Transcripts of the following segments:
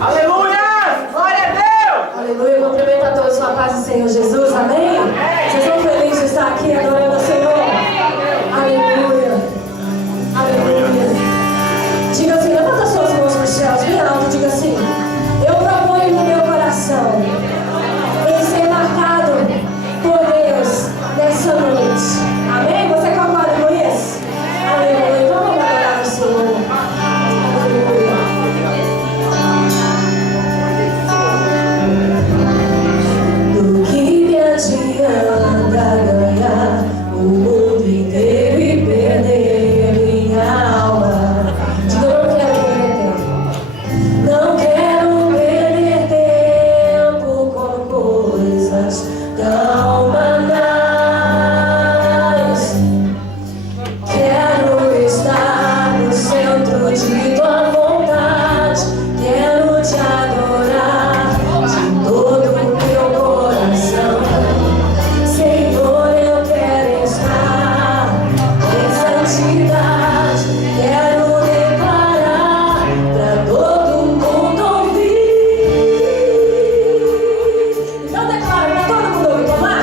Aleluia! Glória a Deus! Aleluia, cumprimento a todos com a paz do Senhor Jesus, amém? Vocês estão felizes de estar aqui adorando ao Senhor? Aleluia, aleluia. Diga assim, levanta suas mãos para os céus, bem alto, diga assim: eu proponho no meu coração em ser marcado por Deus nessa noite. Amém? Você concorda com isso? Aleluia. Então vamos adorar ao Senhor. Aleluia. Do que me adianta ganhar o mundo inteiro e perder a minha alma? Diga, eu não quero perder tempo com coisas tão banais. Quero estar no centro de tua vontade. Quero te adorar de todo o meu coração. Senhor, eu quero estar em santidade. Quero declarar para todo mundo ouvir. Então declara para todo mundo ouvir, vamos lá?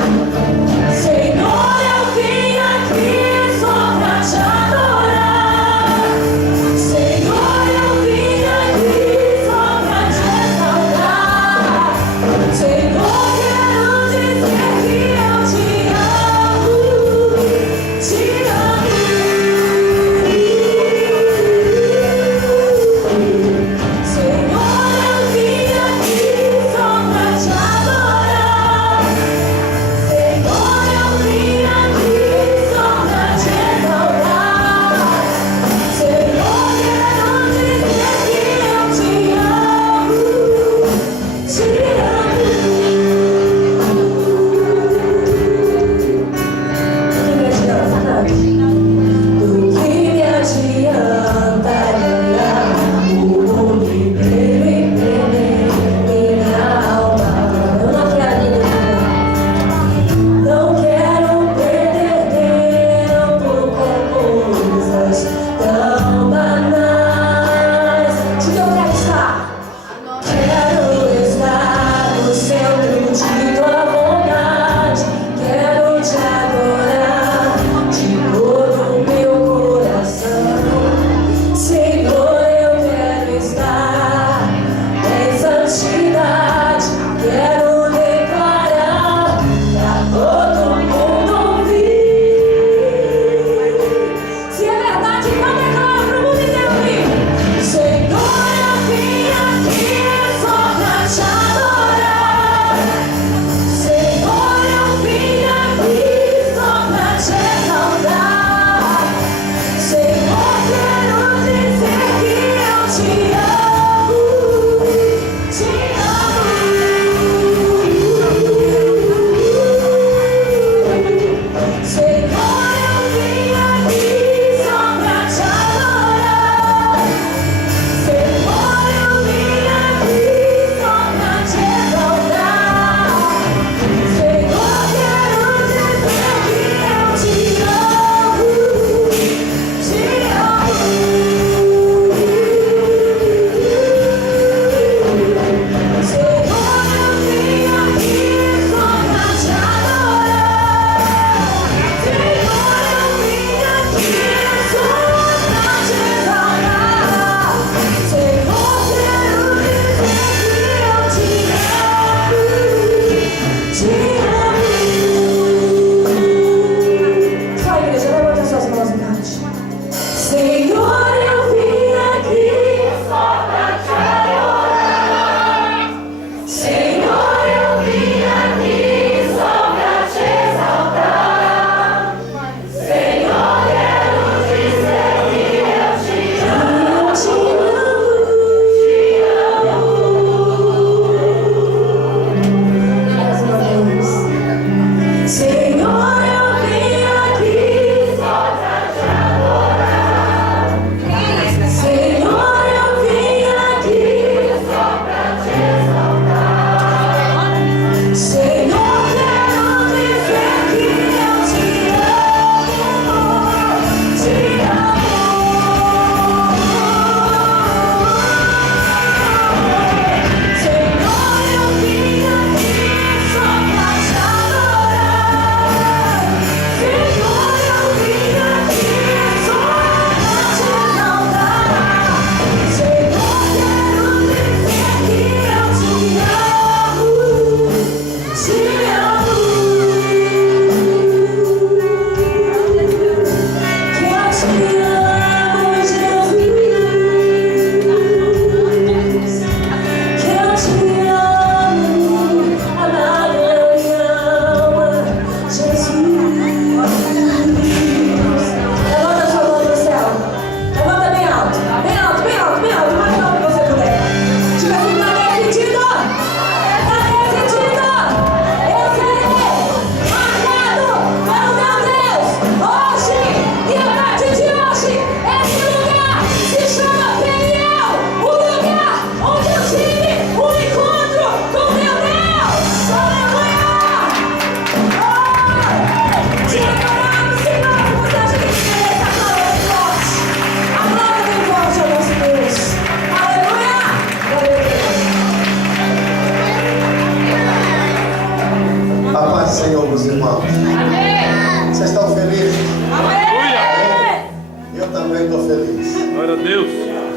A paz do Senhor, meus irmãos. Amém. Vocês estão felizes? Amém. Eu também estou feliz. Glória a Deus.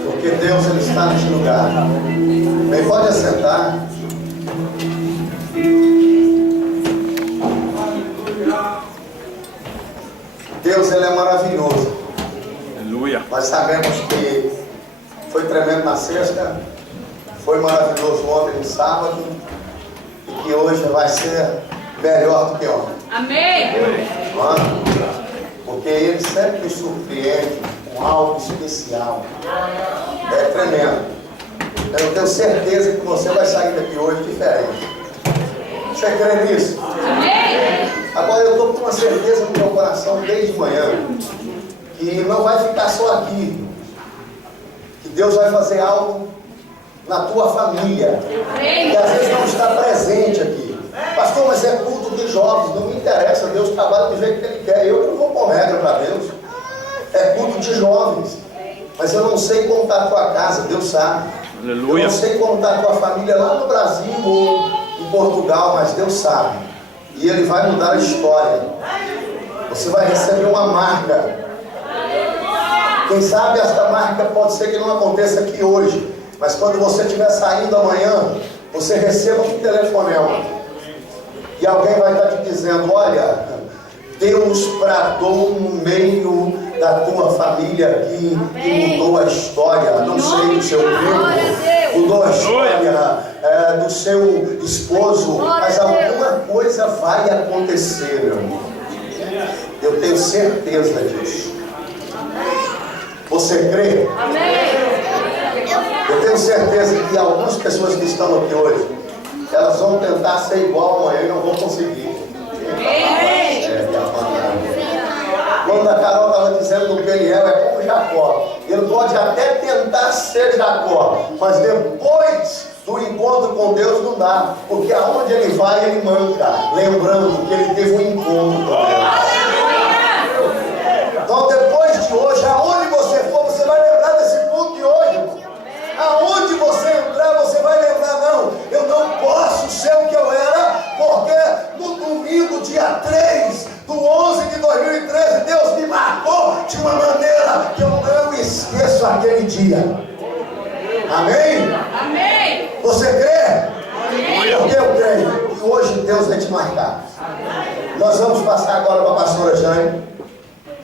Porque Deus ele está neste lugar. Bem, pode assentar. Deus ele é maravilhoso. Aleluia. Nós sabemos que foi tremendo na sexta, foi maravilhoso ontem no sábado e que hoje vai ser melhor do que ontem. Amém. Não é? Porque Ele sempre me surpreende com algo especial. É tremendo. Eu tenho certeza que você vai sair daqui hoje diferente. Você crê nisso? Amém. Agora eu estou com uma certeza no meu coração desde manhã que não vai ficar só aqui. Que Deus vai fazer algo na tua família. Que às vezes não está presente aqui. Pastor, mas é culto de jovens, não me interessa, Deus trabalha do jeito que Ele quer. Eu não vou pôr regra para Deus. É culto de jovens. Mas eu não sei como está a tua casa, Deus sabe. Aleluia. Eu não sei como está a tua família lá no Brasil ou em Portugal, mas Deus sabe. E Ele vai mudar a história. Você vai receber uma marca. Quem sabe esta marca pode ser que não aconteça aqui hoje, mas quando você estiver saindo amanhã, você receba um telefonema e alguém vai estar te dizendo: olha, Deus bradou no meio da tua família aqui e mudou a história, não sei do seu filho, mudou a história do seu esposo, mas alguma coisa vai acontecer, meu irmão. Eu tenho certeza disso. Você crê? Amém. Eu tenho certeza que algumas pessoas que estão aqui hoje, elas vão tentar ser igual amanhã e não vão conseguir. Quando a Carol estava dizendo do Peniel, é como Jacó. Ele pode até tentar ser Jacó, mas depois do encontro com Deus não dá. Porque aonde ele vai, ele manca. Lembrando que ele teve um encontro com Deus. Então depois de hoje, aonde você for, você vai lembrar desse culto de hoje. Aonde você entrar, você vai lembrar: não, eu não posso ser o que eu era, porque no domingo, dia 3 do 11 de 2013, Deus me marcou de uma maneira que eu não esqueço aquele dia. Amém? Amém. Você crê? Amém. Porque eu creio. E hoje Deus vai te marcar. Nós vamos passar agora para a pastora Jane.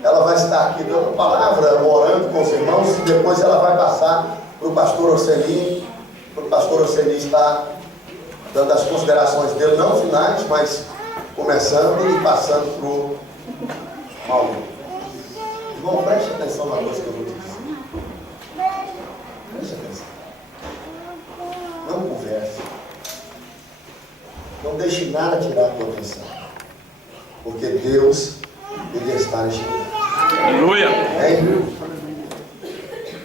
Ela vai estar aqui dando palavra, orando com os irmãos, e depois ela vai passar para o pastor Orceli. Para o pastor Orceli estar dando as considerações dele, não finais, mas começando e passando para o Paulo. Irmão, preste atenção na coisa que eu vou te dizer. Preste atenção. Não converse. Não deixe nada tirar a tua atenção. Porque Deus, Ele está neste lugar. Aleluia. Amém?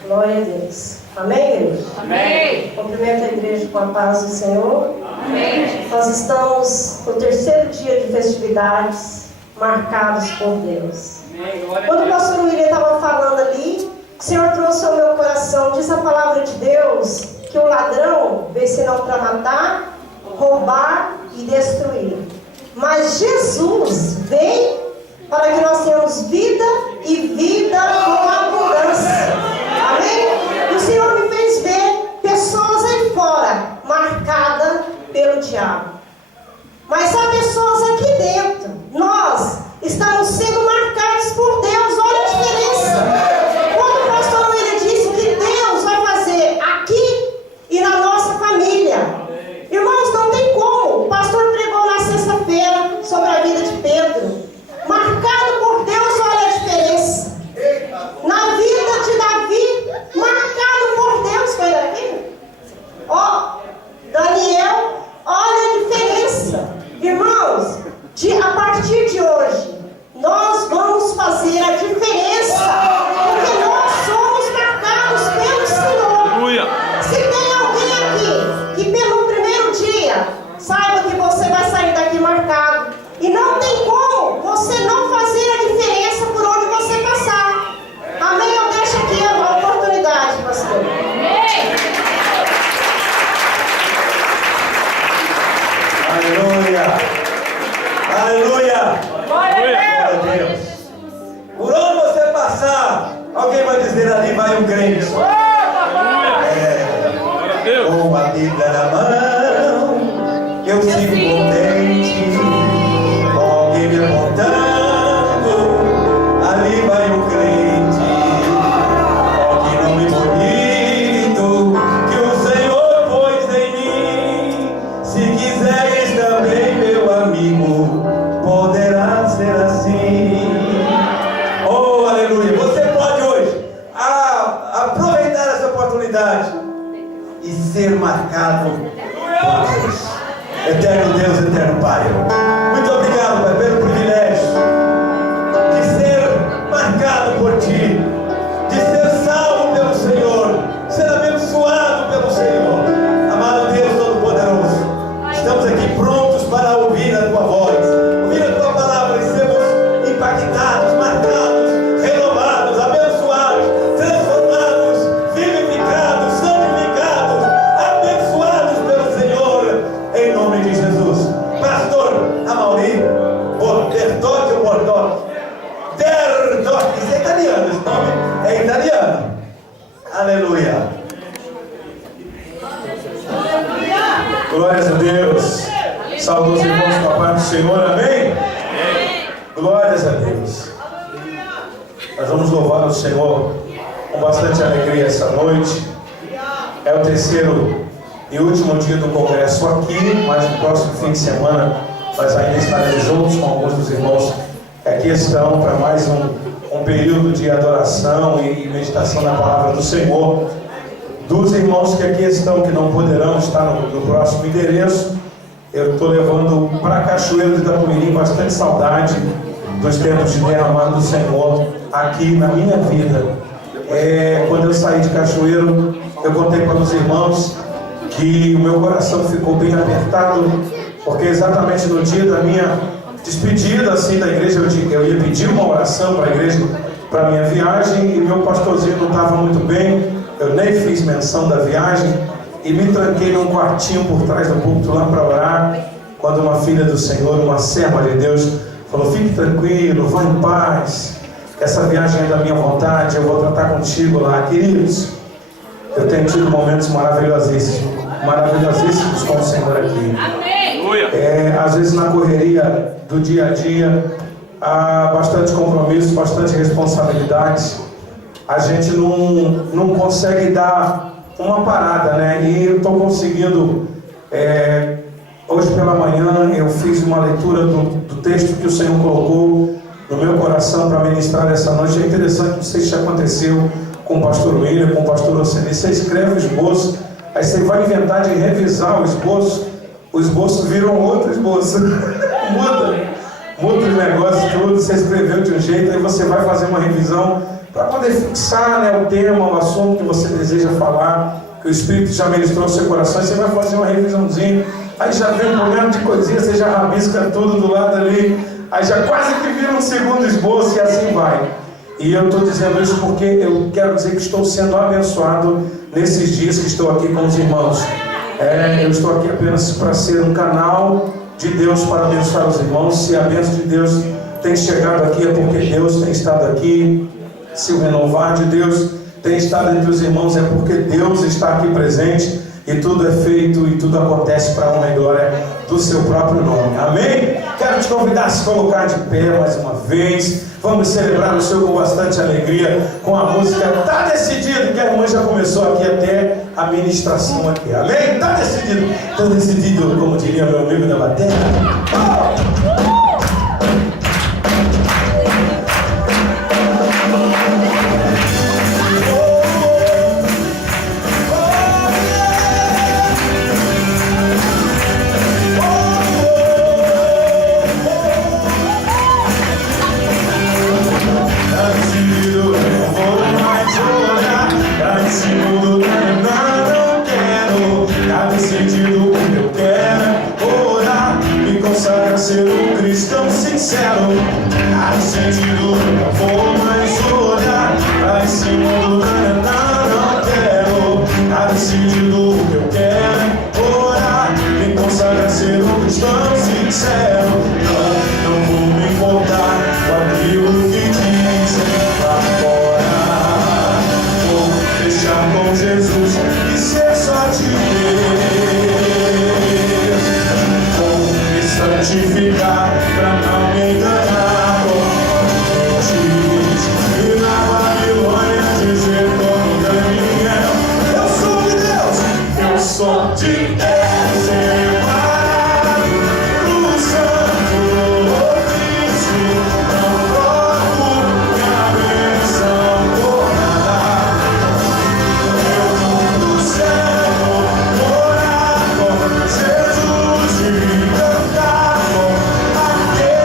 Glória a Deus. Amém, igreja? Amém. Cumprimento a igreja com a paz do Senhor. Amém. Nós estamos no terceiro dia de festividades marcados por Deus. Quando o pastor William estava falando ali, o Senhor trouxe ao meu coração, diz a palavra de Deus, que o ladrão veio senão para matar, roubar e destruir. Mas Jesus veio para que nós tenhamos vida e vida com abundância. Amém? E o Senhor me fez ver pessoas aí fora, marcadas pelo diabo. Mas há pessoas aqui dentro. Nós estamos sendo marcados por Deus. Olha a diferença. Quando o pastor William disse que Deus vai fazer aqui e na nossa família. Irmãos, não tem como. O pastor pregou na sexta-feira sobre a vida de Pedro. Marcado por Deus, olha a diferença. Na vida de Davi, marcado por Deus, foi Davi? Ó, Daniel, olha a diferença. Irmãos, a partir de hoje, nós vamos fazer a diferença. Porque nós somos marcados pelo Senhor. Aleluia. Se tem alguém aqui que pelo primeiro dia, saiba que você vai sair daqui marcado. E não tem como você não fazer a diferença por onde você passar. Amém? Eu deixo aqui a oportunidade, pastor. Aleluia! Aleluia! Glória a Deus! Por onde você passar, alguém vai dizer: ali vai um crente. Com a Bíblia na mão, eu sigo contente. Com alguém me apontando, ali vai um crente. Ó, que nome bonito que o Senhor pôs em mim. Se quiseres também, meu amigo, poderá ser assim. Oh, aleluia! Você pode hoje aproveitar essa oportunidade e ser marcado por Deus. Eterno Deus, eterno Pai, muito obrigado, Pai, pelo privilégio de ser marcado por Ti, de ser salvo pelo Senhor, ser abençoado pelo Senhor. Amado Deus Todo-Poderoso, estamos aqui prontos para ouvir a Tua voz, ouvir a Tua palavra e sermos impactados, marcados, renovados, abençoados, transformados, vivificados, santificados, abençoados pelo Senhor, em nome de Jesus. Pastor Amaury Bertotti ou Bortotti? Bertotti, isso é italiano, esse nome é italiano. Aleluia. Glórias a Deus. Saúde os irmãos com a paz do Senhor, amém? Glórias a Deus. Nós vamos louvar o Senhor com bastante alegria essa noite. É o terceiro e último dia do congresso aqui, mas no próximo fim de semana nós ainda estaremos juntos com alguns dos irmãos que aqui estão para mais um período de adoração e meditação na palavra do Senhor. Dos irmãos que aqui estão, que não poderão estar no próximo endereço, eu estou levando para Cachoeiro de Itapumirim bastante saudade dos tempos de derramar do Senhor aqui na minha vida. Quando eu saí de Cachoeiro, eu contei para os irmãos que o meu coração ficou bem apertado, porque exatamente no dia da minha despedida assim, da igreja, eu ia pedir uma oração para a igreja, para a minha viagem, e meu pastorzinho não estava muito bem. Eu nem fiz menção da viagem e me tranquei num quartinho por trás do púlpito lá para orar, quando uma filha do Senhor, uma serva de Deus, falou: fique tranquilo, vá em paz, essa viagem é da minha vontade, eu vou tratar contigo lá. Queridos, eu tenho tido momentos maravilhosíssimos com o Senhor aqui. Às vezes na correria do dia a dia, há bastante compromisso, bastante responsabilidades. A gente não consegue dar uma parada, né? E eu estou conseguindo. Hoje pela manhã eu fiz uma leitura do texto que o Senhor colocou no meu coração para ministrar essa noite. É interessante, não sei se já aconteceu com o pastor William, com o pastor Oceni. Você escreve o esboço, aí você vai inventar de revisar o esboço vira um outro esboço. Muda o negócio tudo, você escreveu de um jeito, aí você vai fazer uma revisão para poder fixar, né, o tema, o assunto que você deseja falar, que o Espírito já ministrou no seu coração, e você vai fazer uma revisãozinha, aí já vem um monte de coisinha, você já rabisca tudo do lado ali, aí já quase que vira um segundo esboço e assim vai. E eu estou dizendo isso porque eu quero dizer que estou sendo abençoado nesses dias que estou aqui com os irmãos. Eu estou aqui apenas para ser um canal de Deus para abençoar os irmãos. Se a bênção de Deus tem chegado aqui, é porque Deus tem estado aqui. Se o renovar de Deus tem estado entre os irmãos, é porque Deus está aqui presente, e tudo é feito e tudo acontece para a honra e glória do seu próprio nome. Amém? Quero te convidar a se colocar de pé mais uma vez. Vamos celebrar o Senhor com bastante alegria, com a música Tá Decidido, que a irmã já começou aqui até a ministração aqui. Amém? Tá decidido. Tá decidido, como diria meu amigo da bateria. Ser um cristão sincero, tá decidido, não vou mais olhar pra esse mundo, não quero. Tá decidido o que eu quero, orar, me consagrar ser um cristão sincero. Não vou ficar pra não me enganar. E na Babilônia dizer como Daniel: eu sou de Deus, eu sou de Deus, separado do santo ofício, não troco minha bênção por nada. Eu vou do céu morar com Jesus e cantar com aquele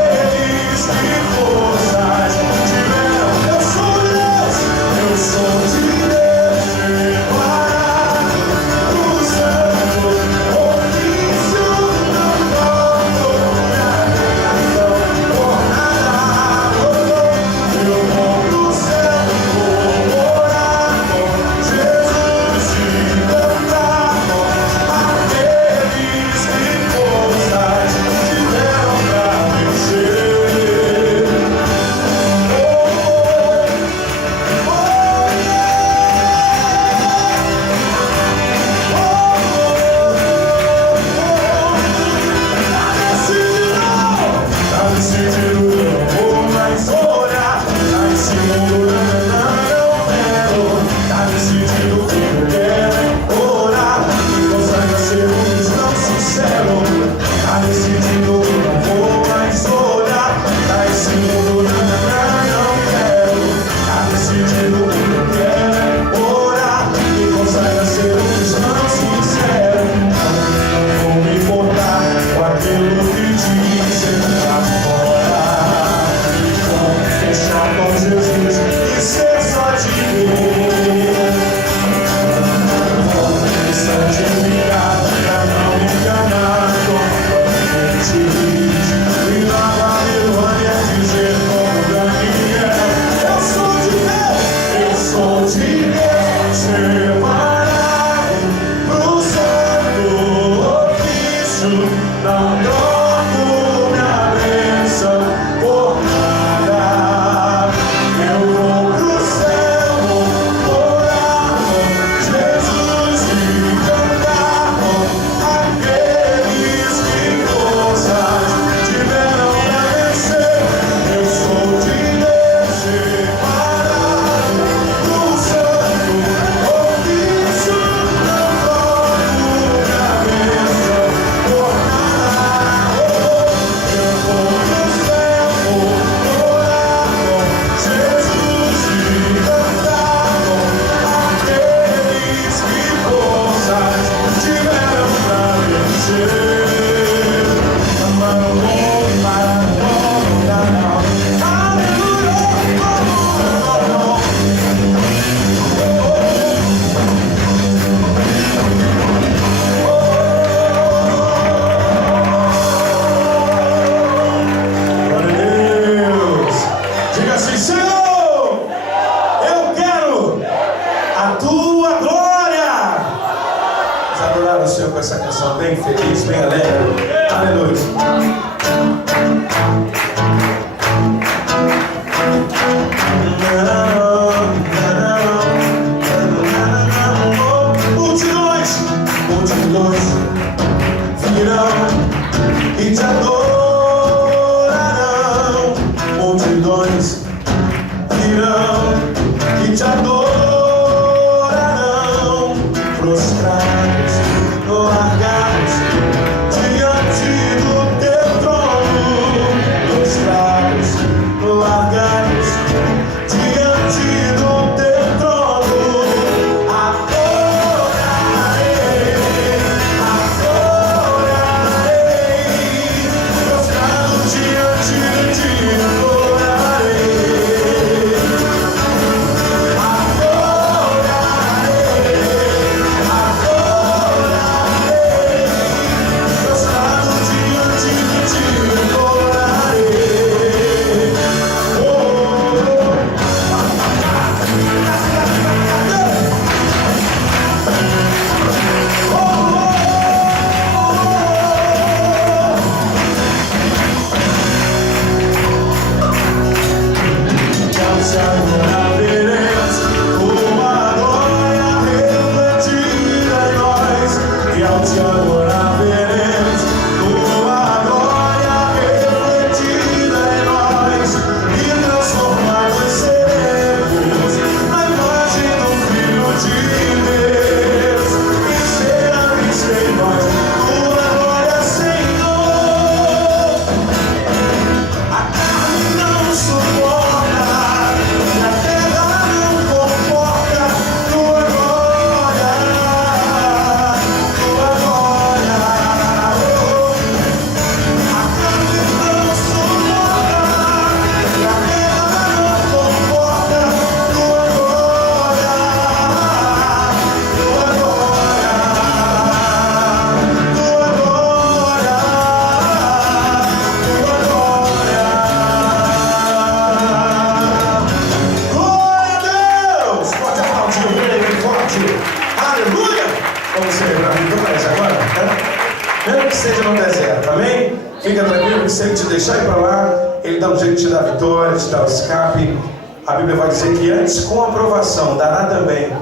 se ele te deixar ir para lá, ele dá um jeito de te dar vitória, de te dar o escape. A Bíblia vai dizer que antes com aprovação dará também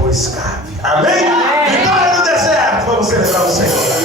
o escape. Amém? Vitória no deserto! Vamos celebrar o Senhor.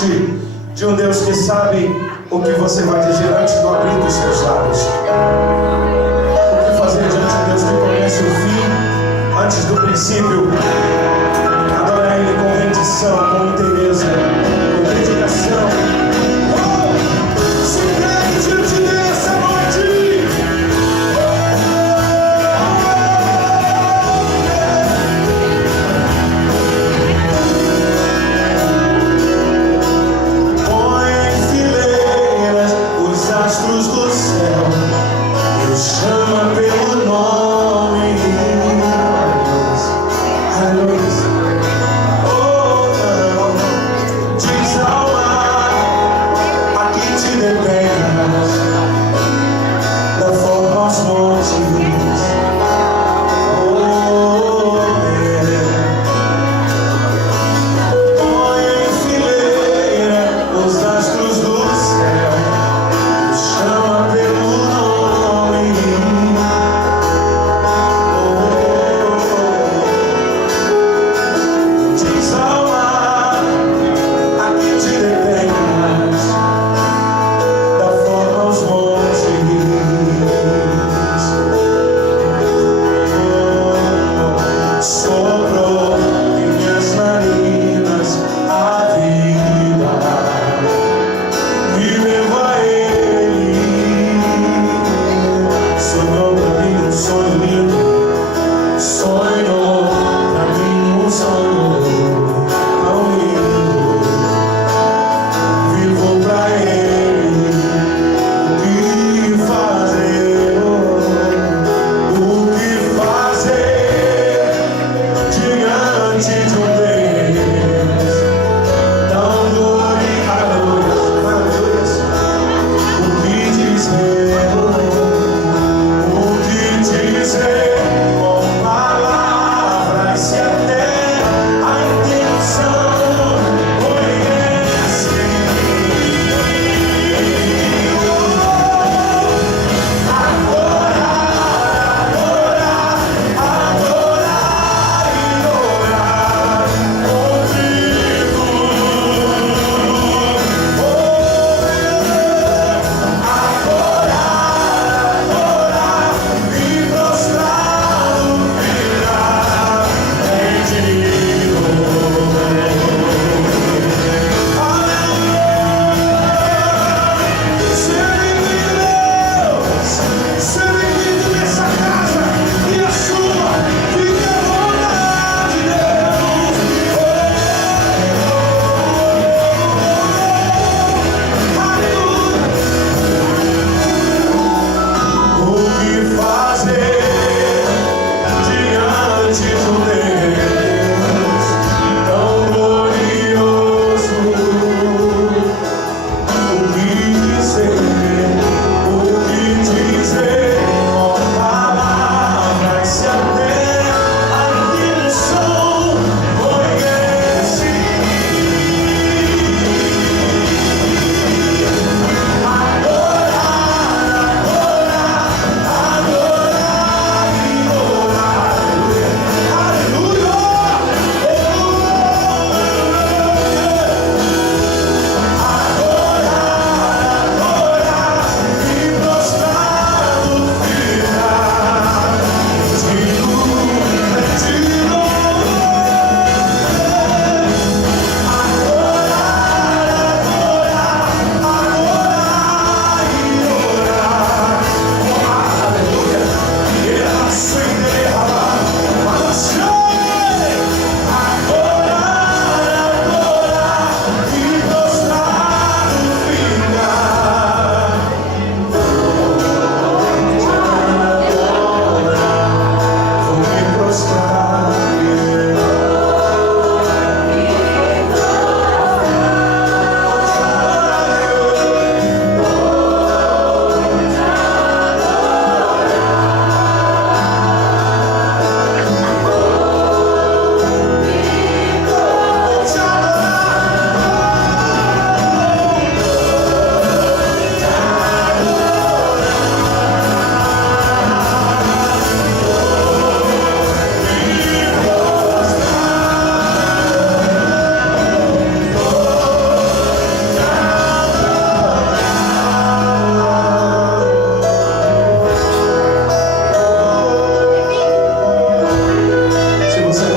diante de um Deus que sabe o que você vai dizer antes do abrir dos seus lábios. O que fazer diante de um Deus que conhece o fim antes do princípio. Adorar Ele com rendição, com inteireza, com dedicação. Se entregue diante dele essa noite. Põe em fileiras os astros do céu, Deus chama pelo nome. Aleluia. Oh, não.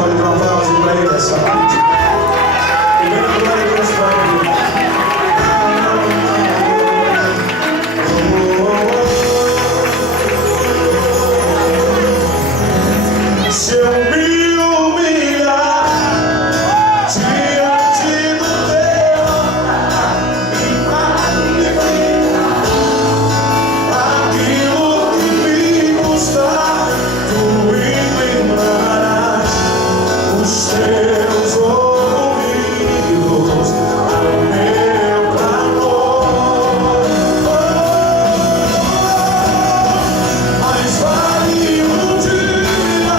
pode dar um aplauso para ele essa noite. Primeiro, glória a Deus para ele. Se eu me humilhar diante do teu altar e magnificar aquilo que me custar, tu inclinarás os teus ouvidos ao meu clamor. Mais vale um dia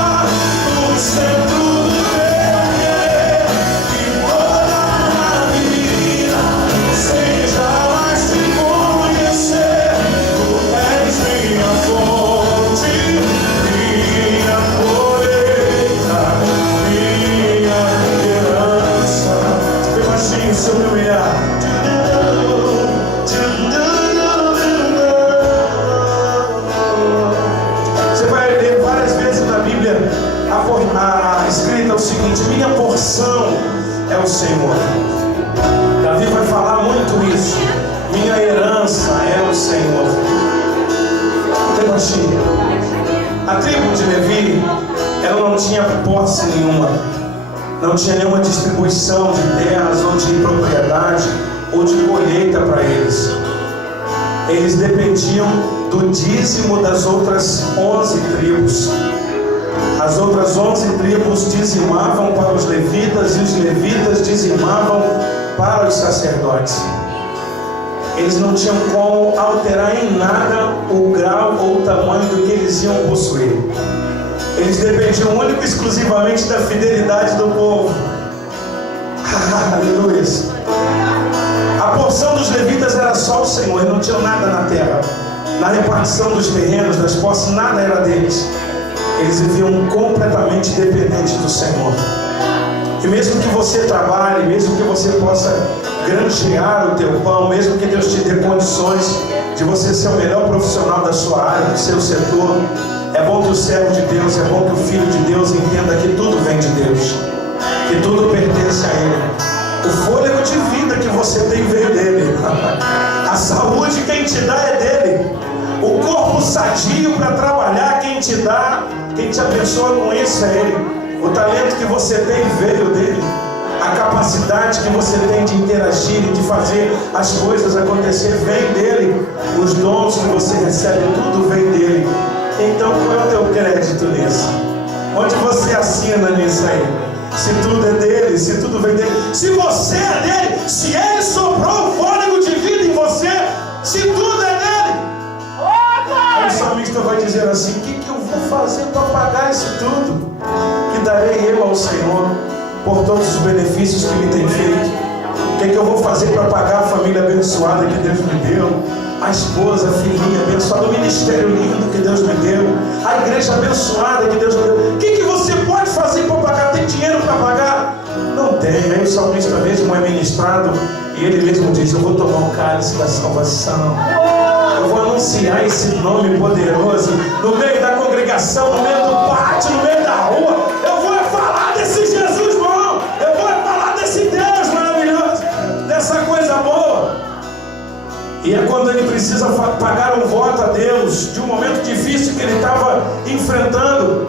no centro do teu querer que toda a vida seja mais te conhecer. Tu és minha fonte, minha colheita, minha esperança. Bem baixinho, se eu me humilhar. Você vai ler várias vezes na Bíblia a escrita o seguinte: minha porção é o Senhor. Davi vai falar muito isso. Minha herança é o Senhor. Bem baixinho. A tribo de Levi, ela não tinha posse nenhuma, não tinha nenhuma distribuição de terras ou de propriedade ou de colheita para eles. Eles dependiam do dízimo das outras 11 tribos. As outras 11 tribos dizimavam para os levitas e os levitas dizimavam para os sacerdotes. Eles não tinham como alterar em nada o grau ou o tamanho do que eles iam possuir. Eles dependiam única e exclusivamente da fidelidade do povo. Aleluia. A porção dos levitas era só o Senhor, eles não tinham nada na terra. Na repartição dos terrenos, das posses, nada era deles. Eles viviam completamente dependentes do Senhor. E mesmo que você trabalhe, mesmo que você possa granjear o teu pão, mesmo que Deus te dê condições de você ser o melhor profissional da sua área, do seu setor, é bom que o servo de Deus, é bom que o filho de Deus entenda que tudo vem de Deus, que tudo pertence a Ele. O fôlego de vida que você tem veio dele. A saúde quem te dá é dele. O corpo sadio para trabalhar quem te dá, quem te abençoa com isso é Ele. O talento que você tem veio dele. A capacidade que você tem de interagir e de fazer as coisas acontecer vem dele. Os dons que você recebe, tudo vem dele. Então qual é o teu crédito nisso? Onde você assina nisso aí? Se tudo é dele, se tudo vem dele, se você é dele, se ele soprou o fôlego de vida em você, se tudo é dele. Aí o salmista vai dizer assim: o que eu vou fazer para pagar isso tudo? Que darei eu ao Senhor por todos os benefícios que me tem feito? O que eu vou fazer para pagar a família abençoada que Deus me deu? A esposa, a filhinha abençoada, o ministério lindo que Deus me deu, a igreja abençoada que Deus me deu. O que você pode fazer para pagar? Tem dinheiro para pagar? Não tem. Aí o salmista mesmo é ministrado e ele mesmo diz: eu vou tomar o cálice da salvação, eu vou anunciar esse nome poderoso no meio da congregação, no meio do pátio, no meio da rua. Eu vou falar desse Jesus bom, eu vou falar desse Deus maravilhoso, dessa coisa boa. E é quando ele precisa pagar um voto a Deus de um momento difícil que ele estava enfrentando,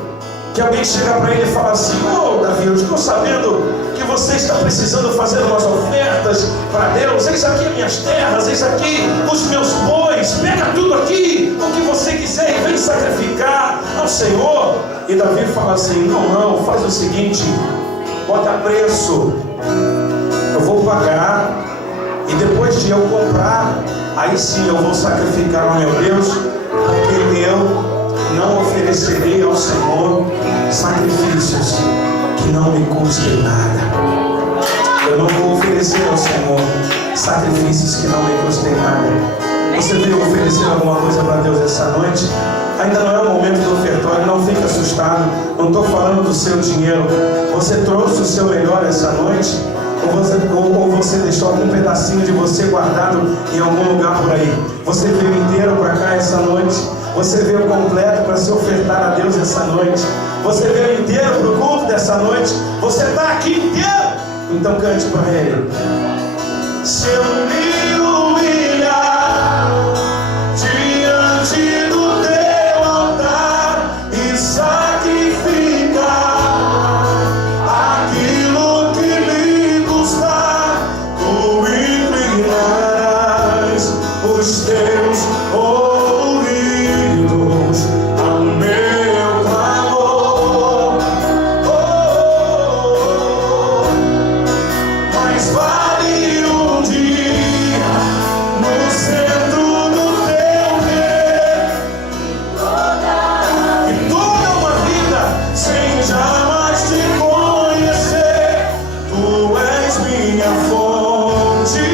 que alguém chega para ele e fala assim: ô Davi, eu estou sabendo que você está precisando fazer umas ofertas para Deus. Eis aqui minhas terras, eis aqui os meus bois, pega tudo aqui, o que você quiser, e vem sacrificar ao Senhor. E Davi fala assim: não, faz o seguinte, bota preço, eu vou pagar, e depois de eu comprar, aí sim eu vou sacrificar ao meu Deus, porque eu não oferecerei ao Senhor sacrifícios que não me custem nada. Eu não vou oferecer ao Senhor sacrifícios que não me custem nada. Você veio oferecer alguma coisa para Deus essa noite? Ainda não é o momento do ofertório, não fique assustado. Não estou falando do seu dinheiro. Você trouxe o seu melhor essa noite? Ou você deixou algum pedacinho de você guardado em algum lugar por aí? Você veio inteiro para cá essa noite? Você veio completo para se ofertar a Deus essa noite. Você veio inteiro para o culto dessa noite. Você está aqui inteiro. Então cante para Ele. Se eu me humilhar diante do teu altar e sacrificar aquilo que me custar, tu inclinarás os teus ouvidos ao meu clamor. Mas vale um dia no centro do teu querer e toda uma vida sem jamais te conhecer. Tu és minha fonte,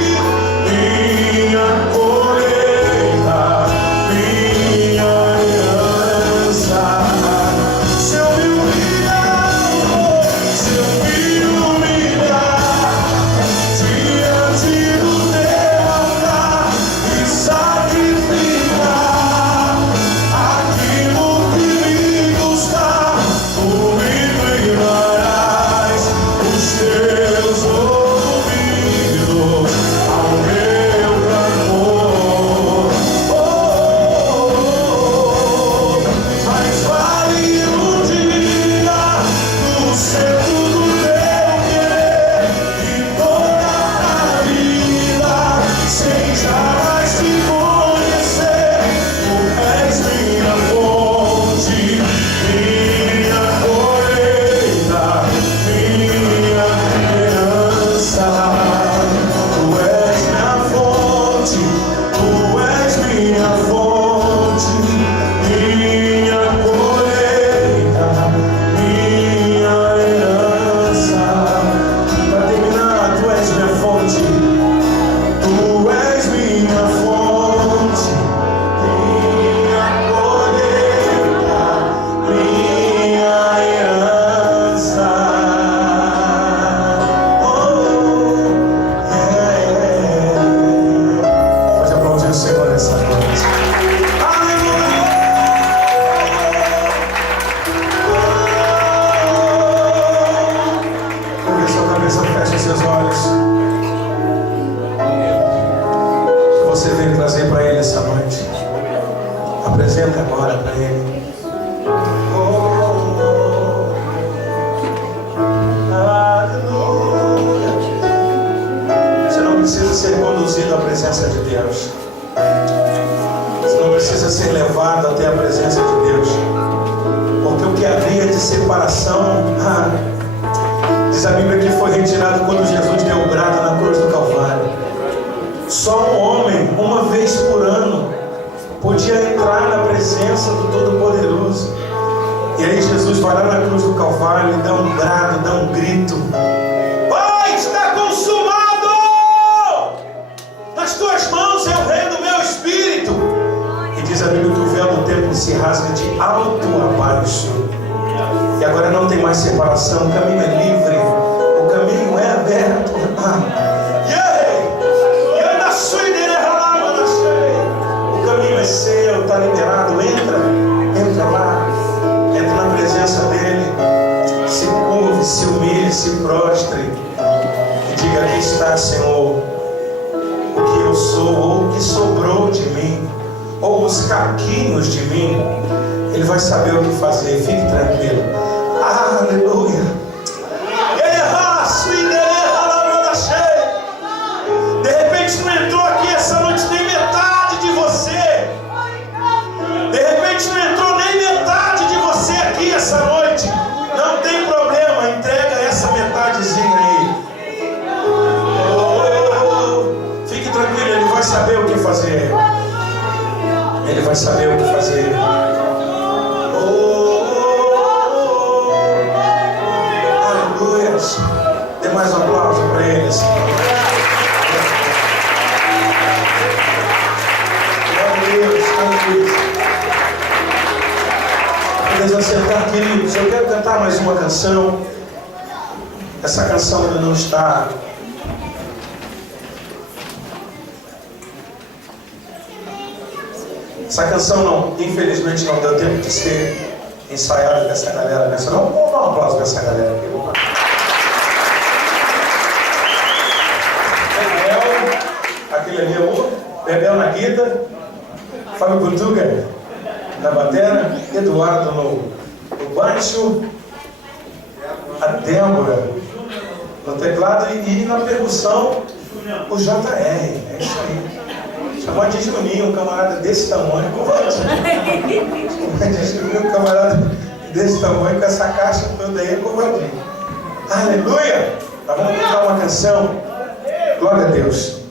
minha colheita, minha herança. Se eu me humilhar, se eu me humilhar diante do teu altar e sacrificar aquilo que me custar, tu inclinarás os teus ouvidos ao meu clamor. Mas vale um dia no centro do teu querer e toda a vida sem jamais te conhecer. Tu és minha fonte, minha colheita, minha herança. Tu és minha fonte, tu és minha fonte, minha colheita, minha herança. Para terminar, tu és minha fonte, tu és minha fonte, minha colheita, minha herança. Pode aplaudir o Senhor nessa noite. Curva sua cabeça, feche seus olhos. Que você veio trazer para Ele essa noite. Apresenta agora para Ele. Aleluia. Você não precisa ser conduzido à presença de Deus. Você não precisa ser levado até a presença de Deus. Porque o que havia de separação, diz a Bíblia que foi retirado quando Jesus deu o brado na cruz do Calvário. Só um homem, uma vez por ano, podia entrar na presença do Todo-Poderoso. E aí Jesus vai lá na cruz do Calvário e dá um brado, dá um grito: Pai, está consumado! Nas tuas mãos é o reino do meu espírito. E diz a Bíblia que o véu do templo se rasga de alto a baixo. E agora não tem mais separação, o caminho é livre, o caminho é aberto. O caminho é seu, está liberado. Entra lá, entra na presença dele, se curve, se humilhe, se prostre e diga: aqui está, Senhor, o que eu sou, ou o que sobrou de mim, ou os caquinhos de mim. Ele vai saber o que fazer, fique tranquilo. Aleluia. De repente não entrou aqui essa noite nem metade de você. De repente não entrou nem metade de você aqui essa noite. Não tem problema, entrega essa metadezinha aí. Fique tranquilo, ele vai saber o que fazer. Ele vai saber o que fazer. Aleluia. Dê mais um aplauso para eles. Podemos sentar, queridos. Eu quero cantar mais uma canção. Essa canção ainda não está Essa canção não, infelizmente não deu tempo de ser ensaiada dessa galera nessa. Não, vamos dar um aplauso pra essa galera aqui. Vamos lá. Bebel, aquele ali é o Bebel na guita, Fábio Portuga na batera, Eduardo no baixo, a Débora no teclado e na percussão o JR. É isso aí. Chamar de Juninho, um camarada desse tamanho, covardia. Chamar de Juninho, um camarada desse tamanho, com essa caixa toda aí, é covardia. Aleluia! Nós vamos cantar uma canção. Glória a Deus.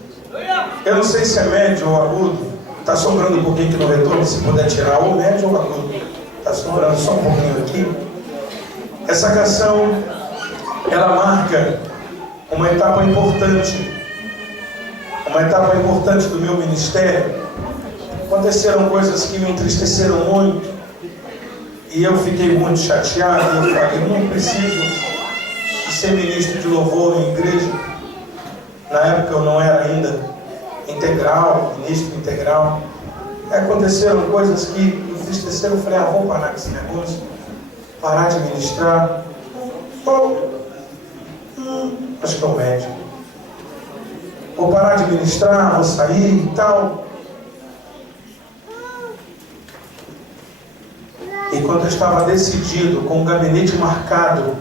Eu não sei se é médio ou agudo. Está sobrando um pouquinho aqui no retorno, se puder tirar, ou médio ou agudo. Está sobrando só um pouquinho aqui. Essa canção, ela marca uma etapa importante. Uma etapa importante do meu ministério. Aconteceram coisas que me entristeceram muito. E eu fiquei muito chateado. Eu falei, eu não preciso de ser ministro de louvor em igreja. Na época eu não era ainda integral, ministro integral. Aconteceram coisas que me entristeceram. Eu falei, vou parar com esse negócio. Parar de ministrar. Acho que é o médico. Vou parar de ministrar, vou sair e tal. E quando eu estava decidido, com o gabinete marcado,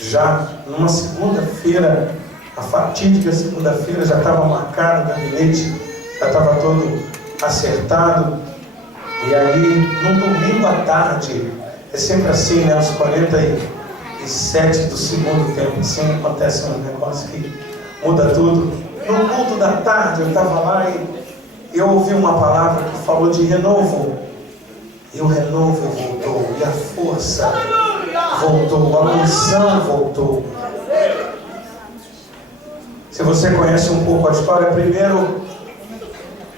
já numa segunda-feira, a fatídica segunda-feira, já estava marcado o gabinete, já estava todo acertado. E aí, num domingo à tarde, é sempre assim, né? Os 47 do segundo tempo, assim, acontece um negócio que muda tudo. No culto da tarde eu estava lá e eu ouvi uma palavra que falou de renovo. E o renovo voltou, e a força voltou, a unção voltou. Se você conhece um pouco a história,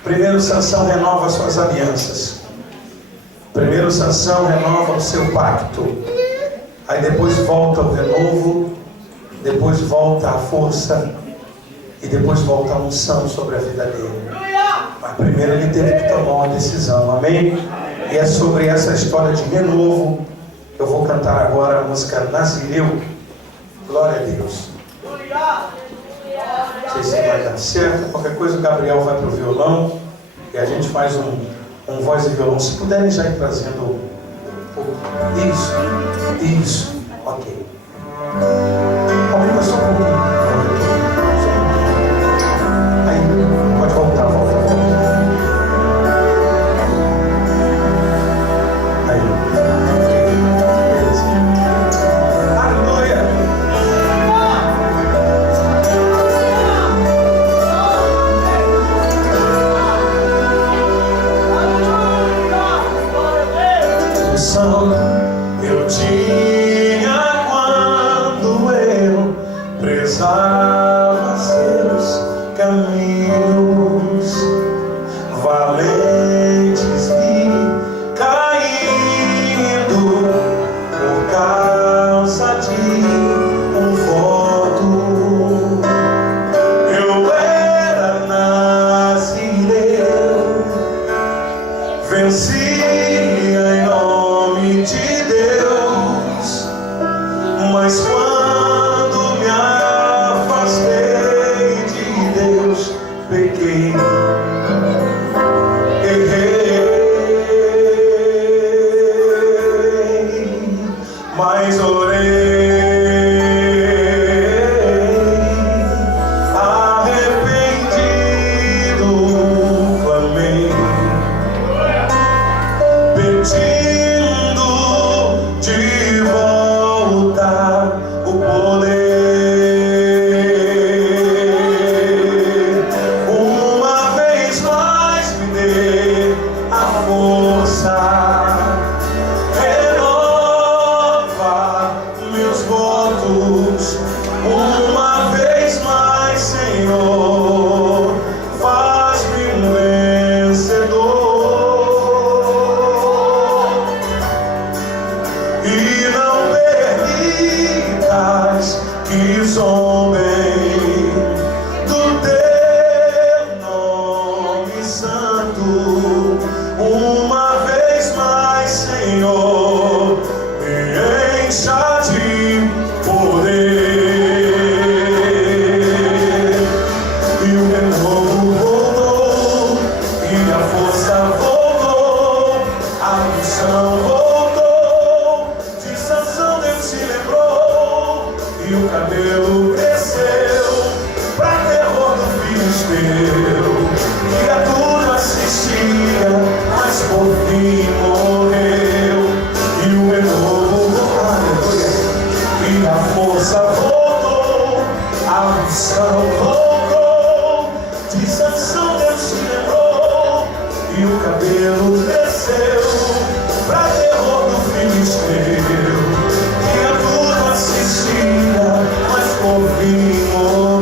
primeiro Sansão renova suas alianças. Primeiro Sansão renova o seu pacto. Aí depois volta o renovo, depois volta a força e depois volta a unção sobre a vida dele. Mas primeiro ele teve que tomar uma decisão, amém? E é sobre essa história de renovo que eu vou cantar agora a música Nazireu. Glória a Deus. Não sei se vai dar certo, qualquer coisa o Gabriel vai para o violão e a gente faz um voz e violão. Se puderem já ir trazendo isso, ok. Aumenta só um pouquinho. Aí, pode voltar. Aí, beleza. Aleluia! Unção eu tinha quando eu prezava seus caminhos, valentes e caindo por causa de um voto. Eu era nazireu, vencia em nome de Deus, mas quando me afastei de Deus, pequei, errei, mas orei, arrependido, clamei, pedindo de volta o poder. Uma vez mais me dê a força, renova meus votos. Uma vez mais, Senhor, faz-me um vencedor. E não permitas que zombem do teu nome santo. e o cabelo cresceu, pra terror do filisteu. E a tudo assistia, mas por fim morreu. E o renovo, aleluia, e a força voltou, a unção voltou, de Sansão Deus se lembrou, e o cabelo cresceu, pra terror do filisteu. E a tudo assistia, mas por fim morreu.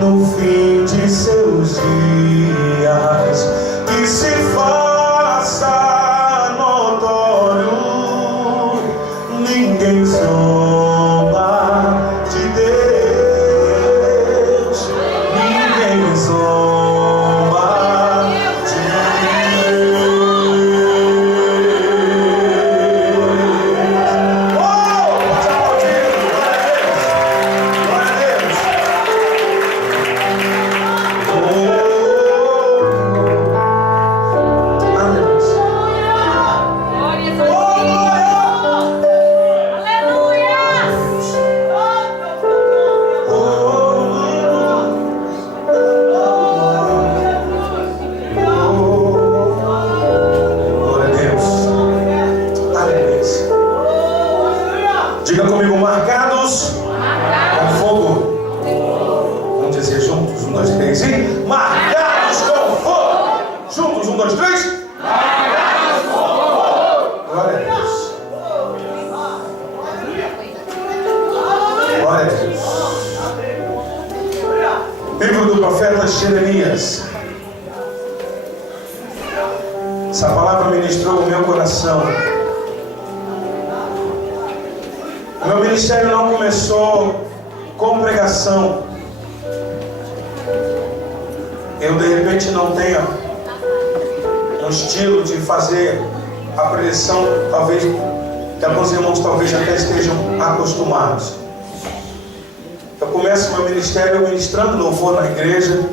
No fim de seus dias, que se faça notório, ninguém zomba de Deus, ninguém zomba de Deus. Oh, pode aplaudir, glória a Deus. Diga comigo, marcados com fogo. Vamos dizer juntos, 1, 2, 3 e marcados com fogo. Juntos, 1, 2, 3. Marcados com fogo. Glória a Deus. Glória a Deus. Livro do profeta Jeremias. Essa palavra ministrou o meu coração. O meu ministério não começou com pregação. Eu de repente não tenho um estilo de fazer a preleção, talvez que alguns irmãos talvez até estejam acostumados. Eu começo meu ministério ministrando louvor na igreja.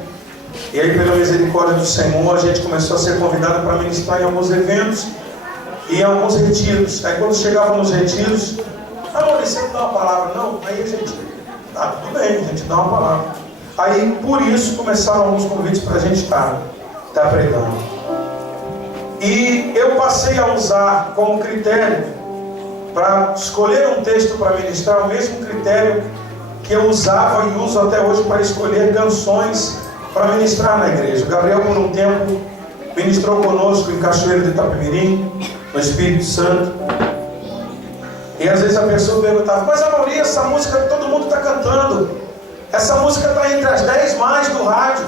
E aí, pela misericórdia do Senhor, a gente começou a ser convidado para ministrar em alguns eventos e em alguns retiros. Aí quando chegava nos retiros, Maurício, você não dá uma palavra? Não? Aí a gente, tudo bem, a gente dá uma palavra. Aí, por isso, começaram alguns convites para a gente estar pregando. E eu passei a usar como critério, para escolher um texto para ministrar, o mesmo critério que eu usava e uso até hoje para escolher canções para ministrar na igreja. O Gabriel, por um tempo, ministrou conosco em Cachoeiro de Itapemirim, no Espírito Santo. E às vezes a pessoa perguntava: mas Maurício, essa música todo mundo está cantando, essa música está entre as 10 mais do rádio.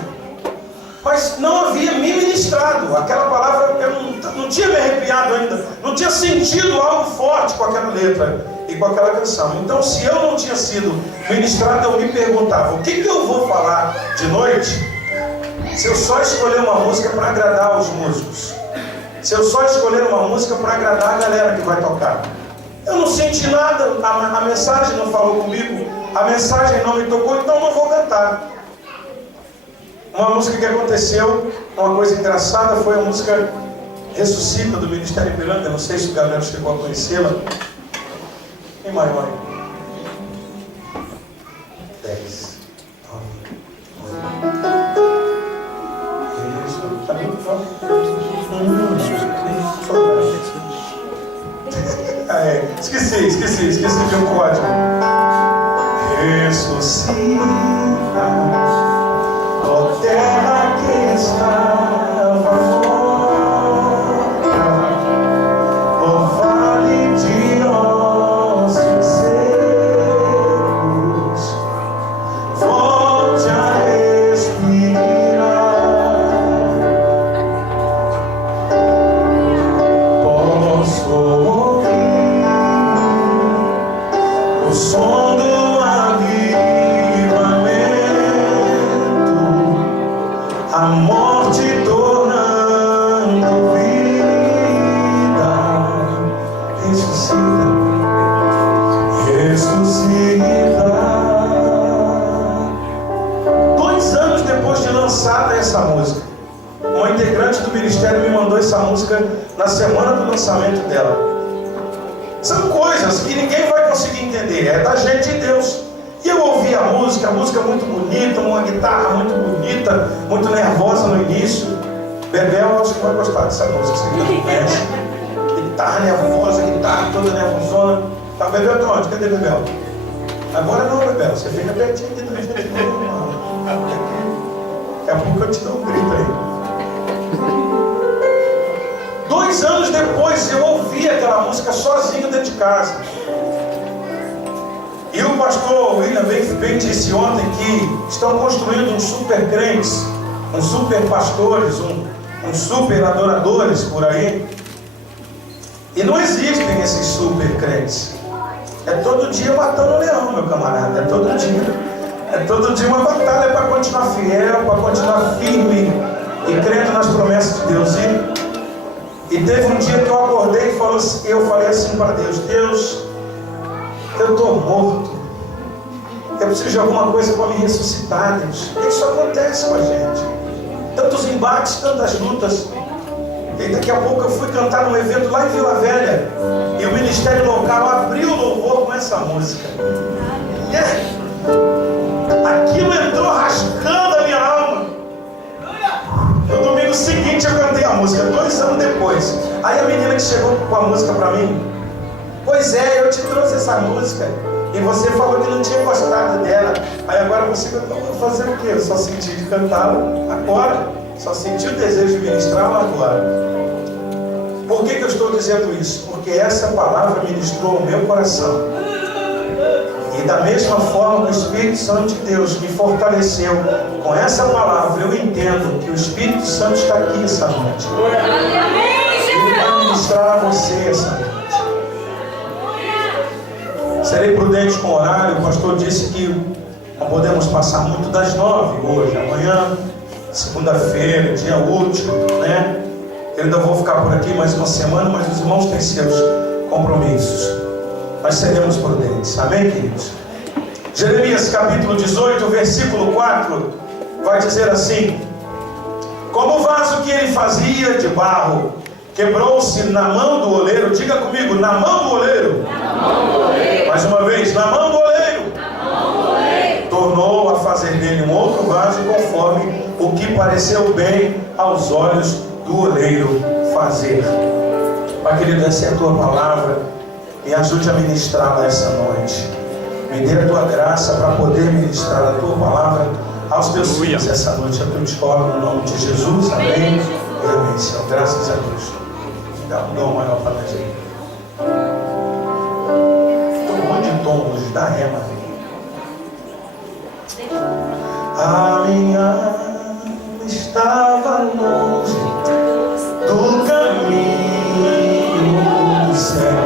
Mas não havia me ministrado. Aquela palavra, eu não tinha me arrepiado ainda, não tinha sentido algo forte com aquela letra. e com aquela canção. Então, se eu não tinha sido ministrado, eu me perguntava, o que eu vou falar de noite se eu só escolher uma música para agradar os músicos? Se eu só escolher uma música para agradar a galera que vai tocar? Eu não senti nada, a mensagem não falou comigo, a mensagem não me tocou, então não vou cantar. Uma música que aconteceu, uma coisa engraçada, foi a música Ressuscita, do Ministério Ipiranga. Não sei se o Gabriel chegou a conhecê-la. Em maior. 10. 9. Tá bem? Esqueci de um código. Ressuscita, ó terra que estava morta, ó vale de ossos secos, volte a respirar. Posso ouvir o som do avivamento, a morte tornando vida. Ressuscita, ressuscita. 2 anos depois de lançada essa música, uma integrante do ministério me mandou essa música na semana do lançamento dela. São coisas que ninguém vai conseguir entender, é da gente e Deus. E eu ouvi a música muito bonita, uma guitarra muito bonita, muito nervosa no início. Bebel, acho que vai gostar dessa música, você não conhece. Guitarra nervosa, guitarra toda nervosona. Tá, Bebel, tá onde? Cadê Bebel? Agora não, Bebel, você fica pertinho aqui da gente. Daqui a pouco eu te dou um grito aí. 2 anos depois eu ouvi aquela música sozinho dentro de casa. E o pastor William bem disse ontem que estão construindo uns super crentes, uns super pastores, uns super adoradores por aí. E não existem esses super crentes. É todo dia matando o leão, meu camarada. É todo dia. É todo dia uma batalha para continuar fiel, para continuar firme e crendo nas promessas de Deus. E teve um dia que eu acordei e eu falei assim para Deus: Deus, eu estou morto, eu preciso de alguma coisa para me ressuscitar, Deus. Isso acontece com a gente, tantos embates, tantas lutas. E daqui a pouco eu fui cantar num evento lá em Vila Velha, e o ministério local abriu o louvor com essa música. Aquilo entrou rascando a minha alma. No domingo seguinte eu cantei a música, 2 anos depois. Aí a menina que chegou com a música para mim: pois é, eu te trouxe essa música e você falou que não tinha gostado dela. Aí agora você cantou. Vou fazer o quê? Eu só senti de cantá-la agora. Só senti o desejo de ministrá-la agora. Por que eu estou dizendo isso? Porque essa palavra ministrou o meu coração. E da mesma forma que o Espírito Santo de Deus me fortaleceu com essa palavra, eu entendo que o Espírito Santo está aqui essa noite. Ele vai ministrar a você essa noite. Serei prudente com o horário. O pastor disse que não podemos passar muito das 9 hoje. Amanhã, segunda-feira, dia útil, né? Eu ainda vou ficar por aqui mais uma semana, mas os irmãos têm seus compromissos. Mas seremos prudentes. Amém, queridos? Jeremias capítulo 18, versículo 4, vai dizer assim: como o vaso que ele fazia de barro quebrou-se na mão do oleiro. Diga comigo: na mão do oleiro. Na mão do oleiro. Mais uma vez: na mão do oleiro. Na mão do oleiro. Tornou a fazer dele um outro vaso conforme o que pareceu bem aos olhos do oleiro fazer. Pai querido, essa é a tua palavra. Me ajude a ministrá-la essa noite. Me dê a tua graça para poder ministrar a tua palavra aos teus filhos essa noite. Eu te oro no nome de Jesus. Amém. E amém, Senhor. Graças a Deus. Dá um dom maior para nós aí. Estou um monte de tom hoje. Dá ré, Maria. A minha alma estava longe do caminho do céu.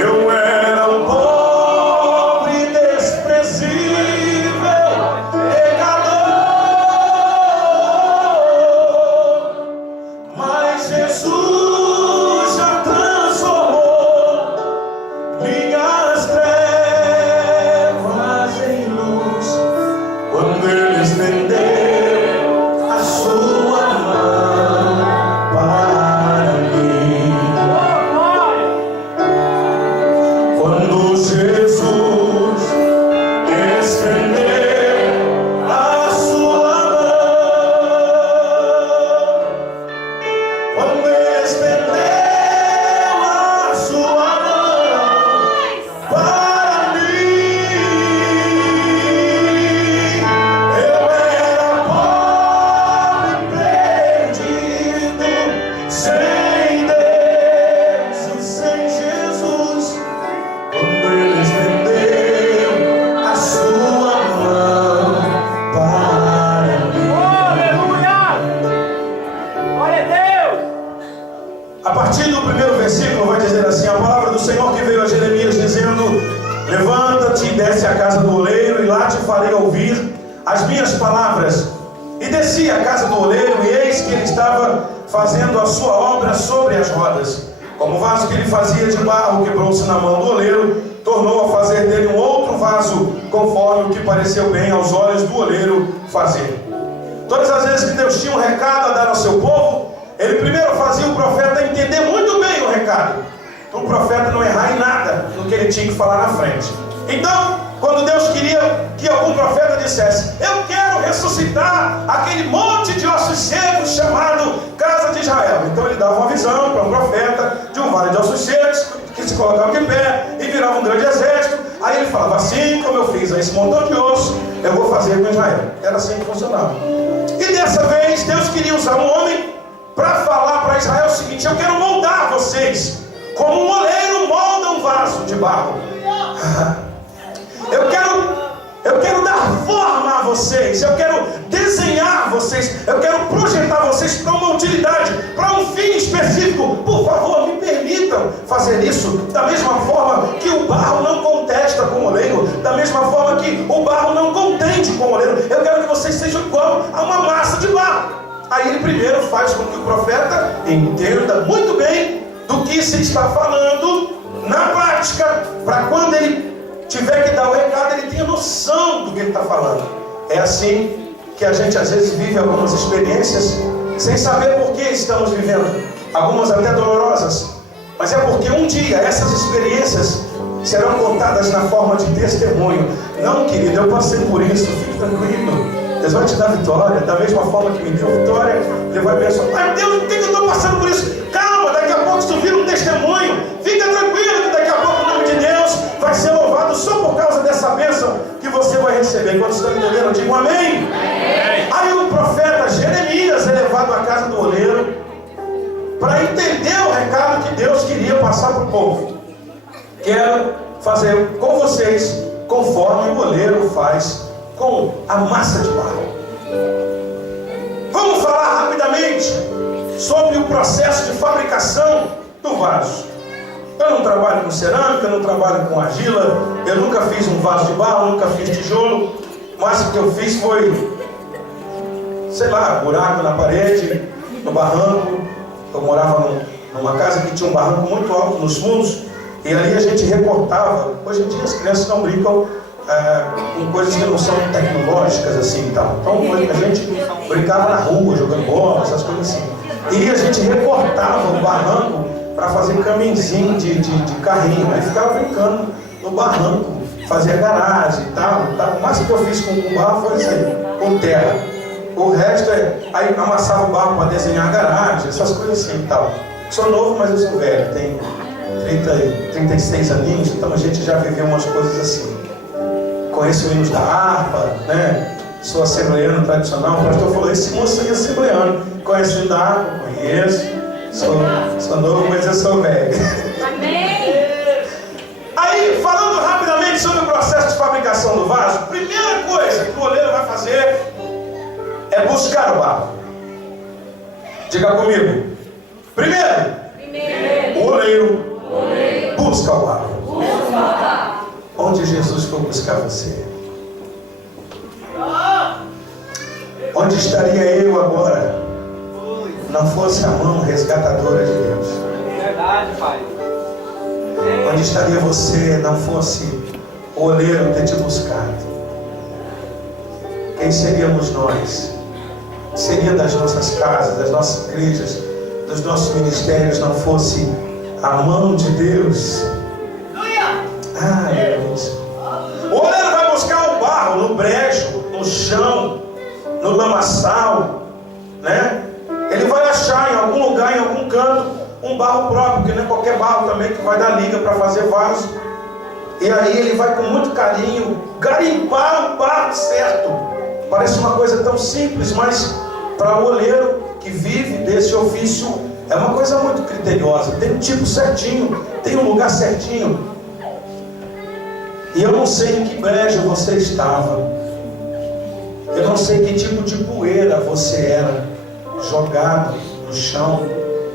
Eu era minhas trevas em luz, quando Ele estendeu a sua mão para mim. Quando Jesus estendeu a sua mão, quando Ele estendeu a sua mão para mim, eu era pobre, perdido, sem Deus e sem Jesus. Quando Ele estendeu a sua mão para mim. Glória a Deus! A partir do primeiro versículo vai dizer assim: a palavra do Senhor que veio a Jeremias dizendo: levanta-te e desce à casa do oleiro, e lá te farei ouvir as minhas palavras. E desci à casa do oleiro, e eis que ele estava fazendo a sua obra sobre as rodas. Como o vaso que ele fazia de barro quebrou-se na mão do oleiro, tornou a fazer dele um outro vaso, conforme o que pareceu bem aos olhos do oleiro fazer. Todas as vezes que Deus tinha um recado a dar ao seu povo, Ele primeiro fazia o profeta entender muito bem o recado, para o profeta não errar em nada no que ele tinha que falar na frente. Então, quando Deus queria que algum profeta dissesse: eu quero ressuscitar aquele monte de ossos secos chamado Casa de Israel, então ele dava uma visão para um profeta de um vale de ossos secos que se colocava de pé e virava um grande exército. Aí ele falava: assim como eu fiz a esse montão de osso, eu vou fazer com Israel. Era assim que funcionava. E dessa vez Deus queria usar um homem para falar para Israel o seguinte: eu quero moldar vocês como um oleiro molda um vaso de barro. Eu quero dar forma a vocês, eu quero desenhar vocês, eu quero projetar vocês para uma utilidade, para um fim específico. Por favor, me permitam fazer isso. Da mesma forma que o barro não contesta com o oleiro, da mesma forma que o barro não contende com o oleiro, eu quero que vocês sejam igual a uma massa de barro. Aí ele primeiro faz com que o profeta entenda muito bem do que se está falando na prática, para quando ele tiver que dar o recado, ele tenha noção do que ele está falando. É assim que a gente às vezes vive algumas experiências sem saber por que estamos vivendo, algumas até dolorosas, mas é porque um dia essas experiências serão contadas na forma de testemunho. Não, querido, eu passei por isso, fique tranquilo, Deus vai te dar vitória. Da mesma forma que me deu vitória, Ele vai abençoar. Mas Deus, por que eu estou passando por isso? Calma, daqui a pouco isso vira um testemunho. Fica tranquilo que daqui a pouco o nome de Deus vai ser louvado só por causa dessa bênção que você vai receber. Quando estão entendendo, digam amém. Aí o profeta Jeremias é levado à casa do oleiro para entender o recado que Deus queria passar para o povo. Quero fazer com vocês conforme o oleiro faz com a massa de barro. Vamos falar rapidamente sobre o processo de fabricação do vaso. Eu não trabalho com cerâmica, eu não trabalho com argila, eu nunca fiz um vaso de barro, nunca fiz tijolo. O máximo que eu fiz foi, sei lá, buraco na parede, no barranco. Eu morava numa casa que tinha um barranco muito alto nos fundos, e ali a gente recortava. Hoje em dia as crianças não brincam com coisas que não são tecnológicas assim e tal. Então a gente brincava na rua, jogando bola, essas coisas assim. E a gente recortava o barranco para fazer caminhozinho de carrinho. Aí ficava brincando no barranco, fazia garagem e tal. O máximo que eu fiz com barro foi isso aí, com terra. O resto aí amassava o barro para desenhar a garagem, essas coisas assim e tal. Sou novo, mas eu sou velho, tenho 36 aninhos, então a gente já viveu umas coisas assim. Conheço os hinos da harpa, né? Sou assembleano tradicional. O pastor falou: esse moço aí é assembleano. Conhece o hino da harpa? Conheço. Sou novo, mas eu sou velho. Amém! Aí, falando rapidamente sobre o processo de fabricação do vaso, primeira coisa que o oleiro vai fazer é buscar o barro. Diga comigo. Primeiro, o oleiro busca o barro. Onde Jesus foi buscar você? Onde estaria eu agora? Não fosse a mão resgatadora de Deus. Verdade, Pai. Onde estaria você não fosse o oleiro ter te buscado? Quem seríamos nós? Seria das nossas casas, das nossas igrejas, dos nossos ministérios, não fosse a mão de Deus? Ah, meu Deus. O oleiro vai buscar o barro no brejo, no chão, no lamaçal, né? Ele vai achar em algum lugar, em algum canto, um barro próprio, que não é qualquer barro também, que vai dar liga para fazer vaso. E aí ele vai com muito carinho garimpar o barro certo. Parece uma coisa tão simples, mas para o oleiro que vive desse ofício é uma coisa muito criteriosa. Tem um tipo certinho, tem um lugar certinho. E eu não sei em que brejo você estava. Eu não sei que tipo de poeira você era, jogado no chão,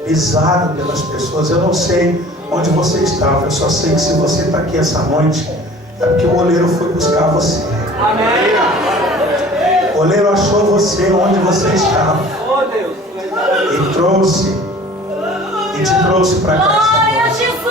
pisado pelas pessoas. Eu não sei onde você estava. Eu só sei que se você está aqui essa noite, é porque o oleiro foi buscar você. Amém. O oleiro achou você onde você estava e trouxe, e te trouxe para cá essa Glória a noite. Jesus!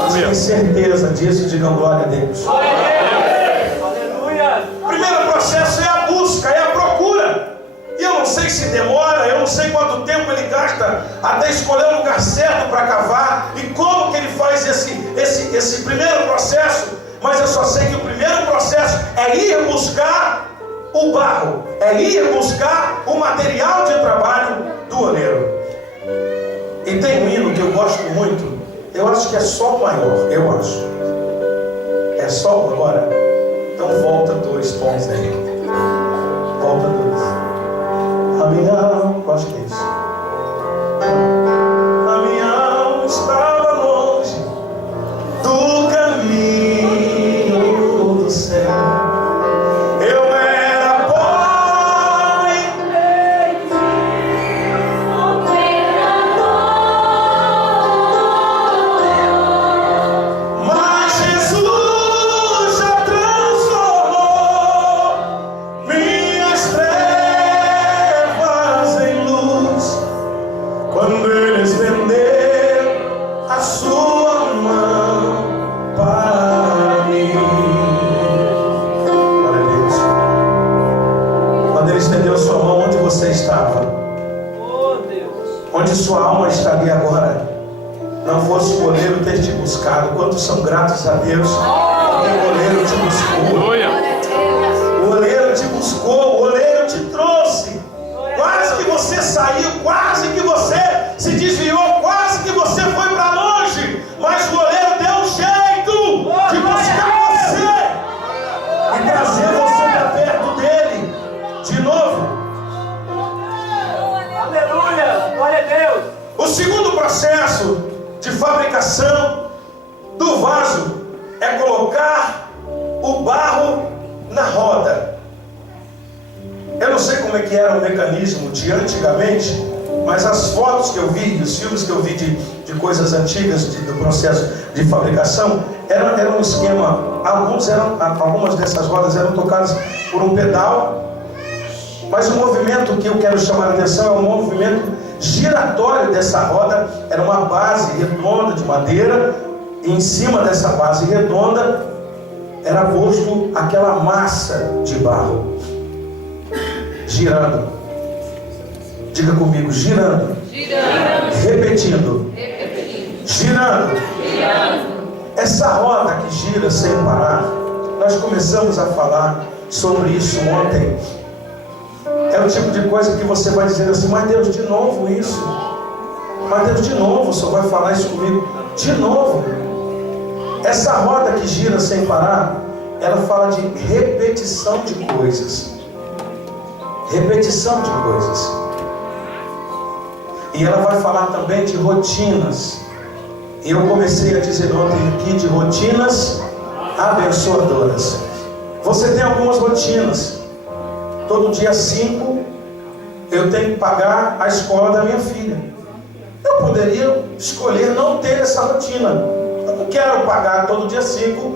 Você tem certeza disso? Diga glória a Deus. Aleluia. O primeiro processo é a busca, é a procura. E eu não sei se demora, eu não sei quanto tempo ele gasta até escolher o lugar certo para cavar e como que ele faz esse primeiro processo. Mas eu só sei que o primeiro processo é ir buscar o barro, é ir buscar o material de trabalho do oleiro. E tem um hino que eu gosto muito, eu acho que é Sol maior, eu acho. É Sol agora? Então volta 2 tons aí. Volta 2. A minha alma, eu acho que é isso. A minha alma estava longe do caminho do céu. Eu era pobre, mas Jesus já transformou minhas trevas em luz. Quando ele estendeu a sua mão para mim. Glória a Deus. Quando ele estendeu a sua mão, onde você estava? Oh, Deus. Onde sua alma estaria agora? Não fosse o oleiro ter te buscado. Quantos são gratos a Deus? Porque o oleiro te buscou. O oleiro te buscou, o oleiro te trouxe. Quase que você saiu, quase que você se desviou, quase que você foi para longe. Mas o oleiro deu um jeito de buscar você e trazer você para perto dele de novo. Aleluia. Glória a Deus. O segundo processo de fabricação do vaso é colocar o barro na roda. Eu não sei como é que era o mecanismo de antigamente, mas as fotos que eu vi, os filmes que eu vi de coisas antigas do processo de fabricação, era um esquema. Algumas dessas rodas eram tocadas por um pedal, mas o movimento que eu quero chamar a atenção é o movimento giratório dessa roda. Era uma base redonda de madeira, e em cima dessa base redonda era posto aquela massa de barro, girando. Diga comigo, girando. Repetindo. Girando. Essa roda que gira sem parar, nós começamos a falar sobre isso ontem. É o tipo de coisa que você vai dizer assim: mas Deus, de novo isso? Mas Deus, de novo, o Senhor vai falar isso comigo? De novo. Essa roda que gira sem parar, ela fala de repetição de coisas. Repetição de coisas. E ela vai falar também de rotinas. E eu comecei a dizer ontem aqui de rotinas abençoadoras. Você tem algumas rotinas. Todo dia 5 eu tenho que pagar a escola da minha filha. Eu poderia escolher não ter essa rotina. Eu não quero pagar todo dia 5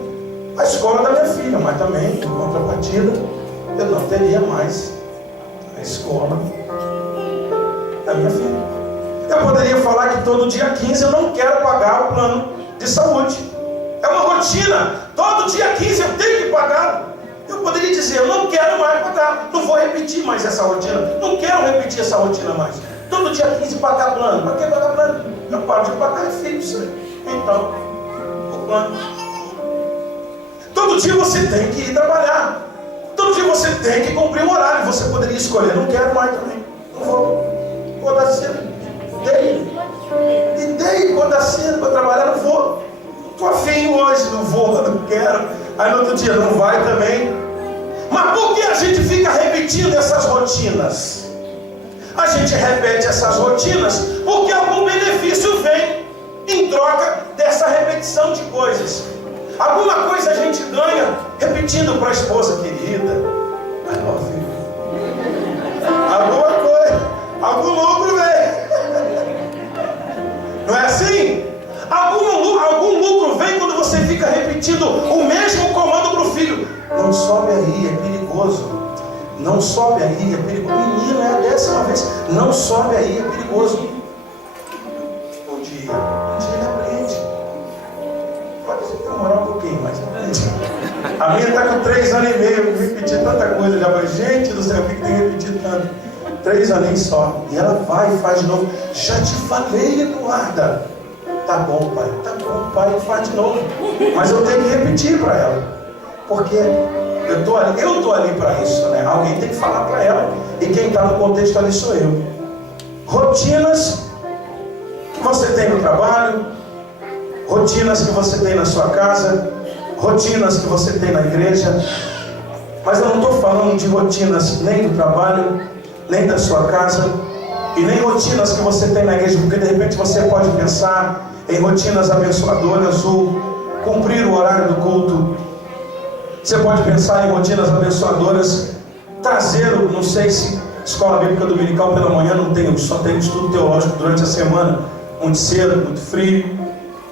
a escola da minha filha, mas também, em contrapartida, eu não teria mais a escola da minha filha. Eu poderia falar que todo dia 15 eu não quero pagar o plano de saúde. É uma rotina. Todo dia 15 eu tenho que pagar. Eu poderia dizer, eu não quero mais pagar. Não vou repetir mais essa rotina. Não quero repetir essa rotina mais. Todo dia 15 pagar plano. Para que pagar plano? Eu paro de pagar, é fixo. Então, o plano. Todo dia você tem que ir trabalhar. Todo dia você tem que cumprir um horário. Você poderia escolher, não quero mais também. Não vou. Vou dar cedo. E dei quando dá cedo para trabalhar, não vou. Estou afim hoje, não vou, não quero. Aí no outro dia não vai também. Mas por que a gente fica repetindo essas rotinas? A gente repete essas rotinas porque algum benefício vem em troca dessa repetição de coisas. Alguma coisa a gente ganha repetindo para a esposa querida. Ai, meu filho. Alguma coisa, algum lucro vem. Não é assim? Algum lucro vem quando você fica repetindo o mesmo comando para o filho. Não sobe aí, é perigoso. Não sobe aí, é perigoso. Menino, é a 10ª vez. Não sobe aí, é perigoso. Um dia ele aprende. Pode demorar um pouquinho, mas aprende. A minha está com 3 anos e meio. Eu repeti tanta coisa. Já falei, gente do céu, o que tem que repetir tanto? 3 aninhos só. E ela vai e faz de novo. Já te falei, Eduarda. Tá bom, pai, faz de novo. Mas eu tenho que repetir para ela. Porque eu tô ali para isso, né? Alguém tem que falar para ela. E quem está no contexto ali sou eu. Rotinas que você tem no trabalho, rotinas que você tem na sua casa, rotinas que você tem na igreja. Mas eu não estou falando de rotinas nem do trabalho, nem da sua casa, e nem rotinas que você tem na igreja, porque de repente você pode pensar em rotinas abençoadoras ou cumprir o horário do culto. Você pode pensar em rotinas abençoadoras, trazer, não sei se escola bíblica dominical pela manhã não tem, só tem estudo teológico durante a semana, muito cedo, muito frio.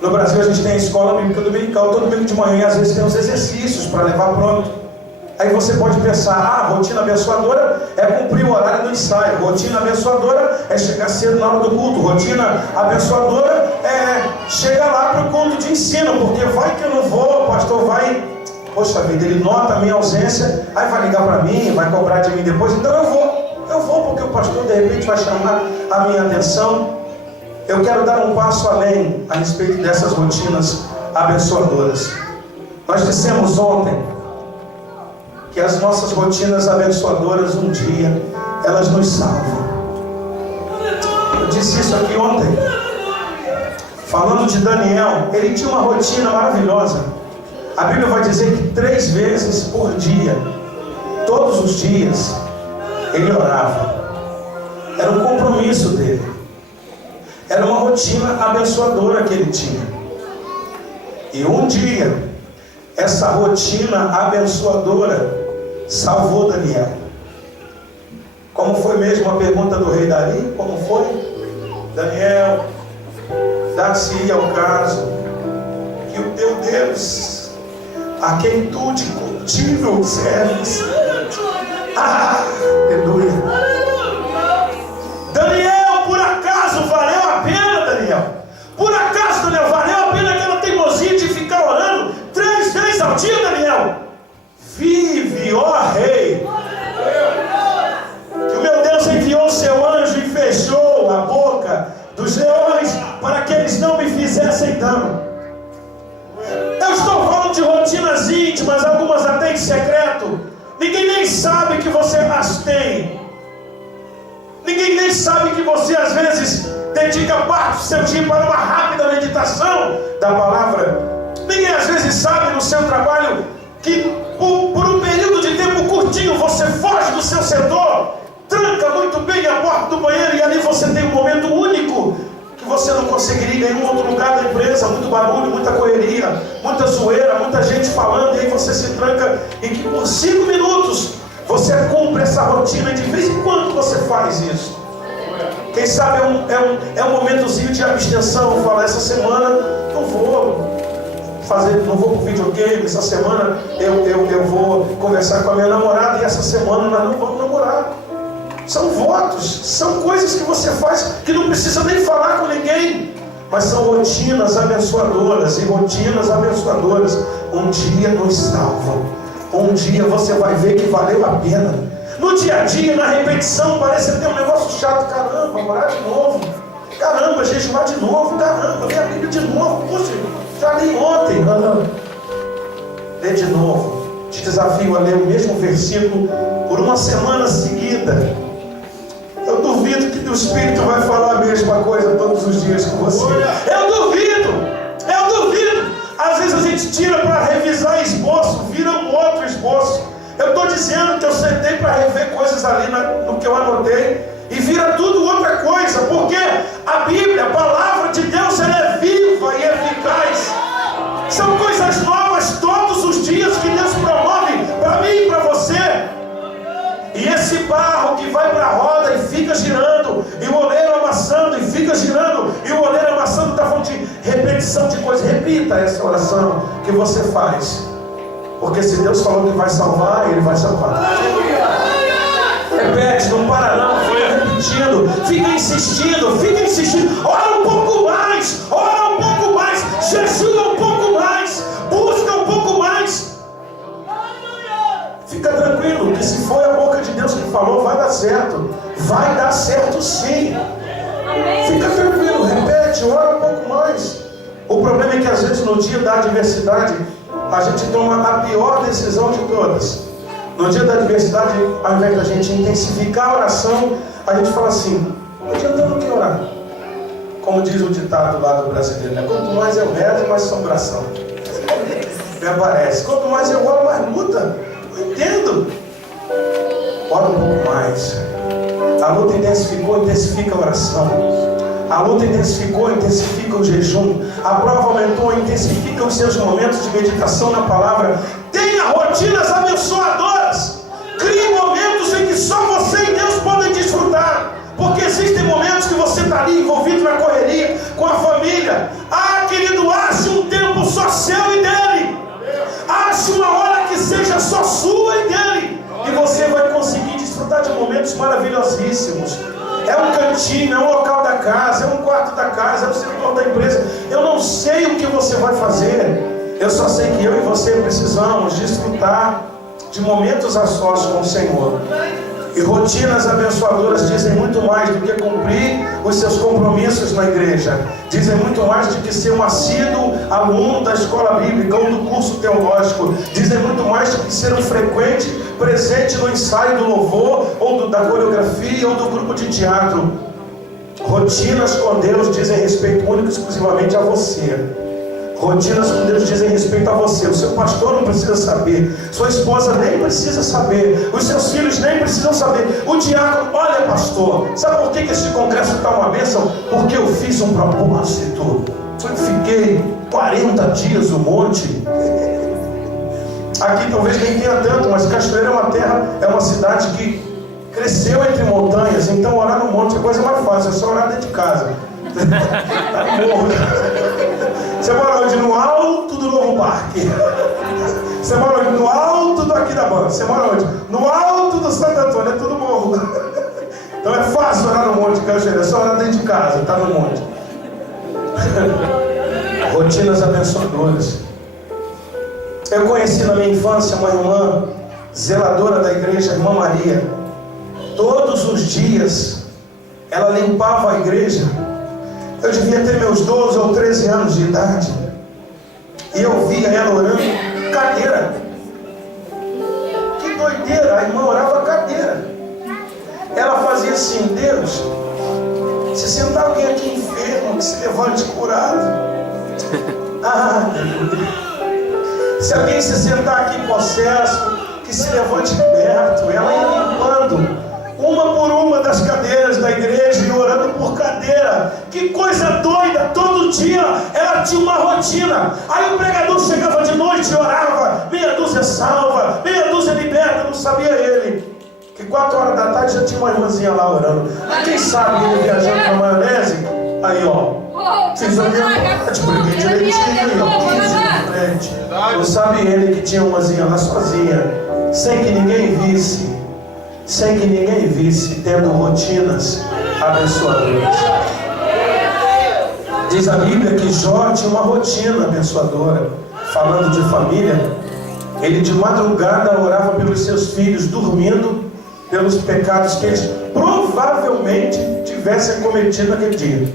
No Brasil a gente tem a escola bíblica dominical, todo domingo de manhã, às vezes tem uns exercícios para levar pronto. Aí você pode pensar, rotina abençoadora é cumprir o horário do ensaio. Rotina abençoadora é chegar cedo na hora do culto. Rotina abençoadora é chegar lá para o culto de ensino, porque vai que eu não vou, o pastor vai, poxa vida, ele nota a minha ausência, aí vai ligar para mim, vai cobrar de mim depois, então eu vou porque o pastor de repente vai chamar a minha atenção. Eu quero dar um passo além a respeito dessas rotinas abençoadoras. Nós dissemos ontem que as nossas rotinas abençoadoras um dia elas nos salvam. Eu disse isso aqui ontem, falando de Daniel. Ele tinha uma rotina maravilhosa. A Bíblia vai dizer que 3 vezes por dia, todos os dias, ele orava. Era um compromisso dele. Era uma rotina abençoadora que ele tinha. E um dia, essa rotina abençoadora salvou Daniel. Como foi mesmo a pergunta do rei Dario? Como foi? Daniel, dá-se ao caso que o teu Deus, a quem tu de contínuo serves, aleluia. Daniel, por acaso valeu a pena, Daniel? Por acaso, Daniel, valeu a pena aquela teimosia de ficar orando 3 vezes ao dia, Daniel? Vive, ó rei, que o meu Deus enviou o seu anjo e fechou a boca dos leões para que eles não me fizessem dano. Eu estou falando de rotinas íntimas, algumas até em secreto. Ninguém nem sabe que você as tem. Ninguém nem sabe que você às vezes dedica parte do seu dia para uma rápida meditação da palavra. Ninguém às vezes sabe no seu trabalho que por um período de tempo curtinho você foge do seu setor, tranca muito bem a porta do banheiro e ali você tem um momento único que você não conseguiria em nenhum outro lugar da empresa. Muito barulho, muita correria, muita zoeira, muita gente falando, e aí você se tranca e que por 5 minutos você cumpre essa rotina e de vez em quando você faz isso. Quem sabe é um momentozinho de abstenção. Fala, essa semana não vou não vou pro videogame, essa semana eu vou conversar com a minha namorada e essa semana nós não vamos namorar. São votos, são coisas que você faz que não precisa nem falar com ninguém, mas são rotinas abençoadoras, e rotinas abençoadoras um dia nos salvam. Um dia você vai ver que valeu a pena. No dia a dia, na repetição, parece até um negócio chato. Caramba, orar de novo. Caramba, jejuar de novo. Caramba, ler a Bíblia de novo. Puxa, já li ontem. Lê de novo. Te desafio a ler o mesmo versículo por uma semana seguida. Eu duvido que o Espírito vai falar a mesma coisa todos os dias com você. Eu duvido. Às vezes a gente tira para revisar esboço, vira um outro esboço. Eu estou dizendo que eu sentei para rever coisas ali no que eu anotei e vira tudo outra coisa, porque a Bíblia, a palavra de Deus, ela é viva e eficaz. São coisas novas todos os dias que Deus promove para mim e para você. E esse barro que vai para a roda e fica girando, e o oleiro amassando e fica girando, e o oleiro amassando, está falando de repetição de coisas. Repita essa oração que você faz, porque se Deus falou que vai salvar, Ele vai salvar. Repete, não para não, fica repetindo, fica insistindo, ora um pouco mais, jejua um pouco mais, busca um pouco mais. Fica tranquilo, que se foi a boca de Deus que falou, vai dar certo sim. Fica tranquilo, repete, ora um pouco mais. O problema é que às vezes no dia da adversidade, a gente toma a pior decisão de todas. No dia da adversidade, ao invés da gente intensificar a oração, a gente fala assim: não adianta não que orar. Como diz o ditado lá do brasileiro, né? Quanto mais eu rezo, mais assombração me aparece. Quanto mais eu oro, mais luta. Não entendo. Ora um pouco mais. A luta intensificou, intensifica a oração. A luta intensificou, intensifica o jejum. A prova aumentou, intensifica os seus momentos de meditação na palavra. Tenha rotinas abençoadoras. Crie momentos em que só você e Deus podem desfrutar. Porque existem momentos que você está ali envolvido na correria, com a família. Ah, querido, ache um tempo só seu e dele. Ache uma hora que seja só sua e dele. E você vai conseguir desfrutar de momentos maravilhosíssimos. É um cantinho, é um local da casa, é um quarto da casa, é o setor da empresa. Eu não sei o que você vai fazer. Eu só sei que eu e você precisamos desfrutar de momentos a sós com o Senhor. E rotinas abençoadoras dizem muito mais do que cumprir os seus compromissos na igreja. Dizem muito mais do que ser um assíduo aluno da escola bíblica ou do curso teológico. Dizem muito mais do que ser um frequente presente no ensaio do louvor, ou da coreografia, ou do grupo de teatro. Rotinas com Deus dizem respeito único e exclusivamente a você. Rotinas com Deus dizem respeito a você. O seu pastor não precisa saber, sua esposa nem precisa saber, os seus filhos nem precisam saber. O diácono: olha, pastor, sabe por que esse congresso está uma bênção? Porque eu fiz um propósito. Eu fiquei 40 dias no monte. Aqui talvez nem tenha tanto, mas Cachoeira é uma cidade que cresceu entre montanhas. Então orar no monte é a coisa mais fácil, é só orar dentro de casa. Você mora onde? No alto do Novo Parque. Você mora onde? No alto do Aquidauana. Você mora onde? No alto do Santo Antônio. É tudo morro. Então é fácil orar no monte, Cachoeira. É só orar dentro de casa, está no monte. Rotinas abençoadoras. Eu conheci na minha infância uma irmã zeladora da igreja, a irmã Maria. Todos os dias ela limpava a igreja. Eu devia ter meus 12 ou 13 anos de idade. E eu via ela orando cadeira. Que doideira, a irmã orava cadeira. Ela fazia assim: Deus, se sentar alguém aqui enfermo, que se levante curado. Ah, se alguém se sentar aqui possesso, que se levante liberto. Ela ia limpando uma por uma das cadeiras da igreja e orando por cadeira. Que coisa doida! Todo dia ela tinha uma rotina. Aí o pregador chegava de noite e orava: meia dúzia salva, meia dúzia liberta. Não sabia ele que 4 horas da tarde já tinha uma irmãzinha lá orando. Quem sabe ele viajando na maionese? Aí ó, fiz a minha parte, briguei direitinho, 15 de frente. Não sabe ele que tinha uma irmãzinha lá sozinha, sem que ninguém visse. Sem que ninguém visse, tendo rotinas abençoadoras. Diz a Bíblia que Jó tinha uma rotina abençoadora. Falando de família, ele de madrugada orava pelos seus filhos, dormindo pelos pecados que eles provavelmente tivessem cometido naquele dia.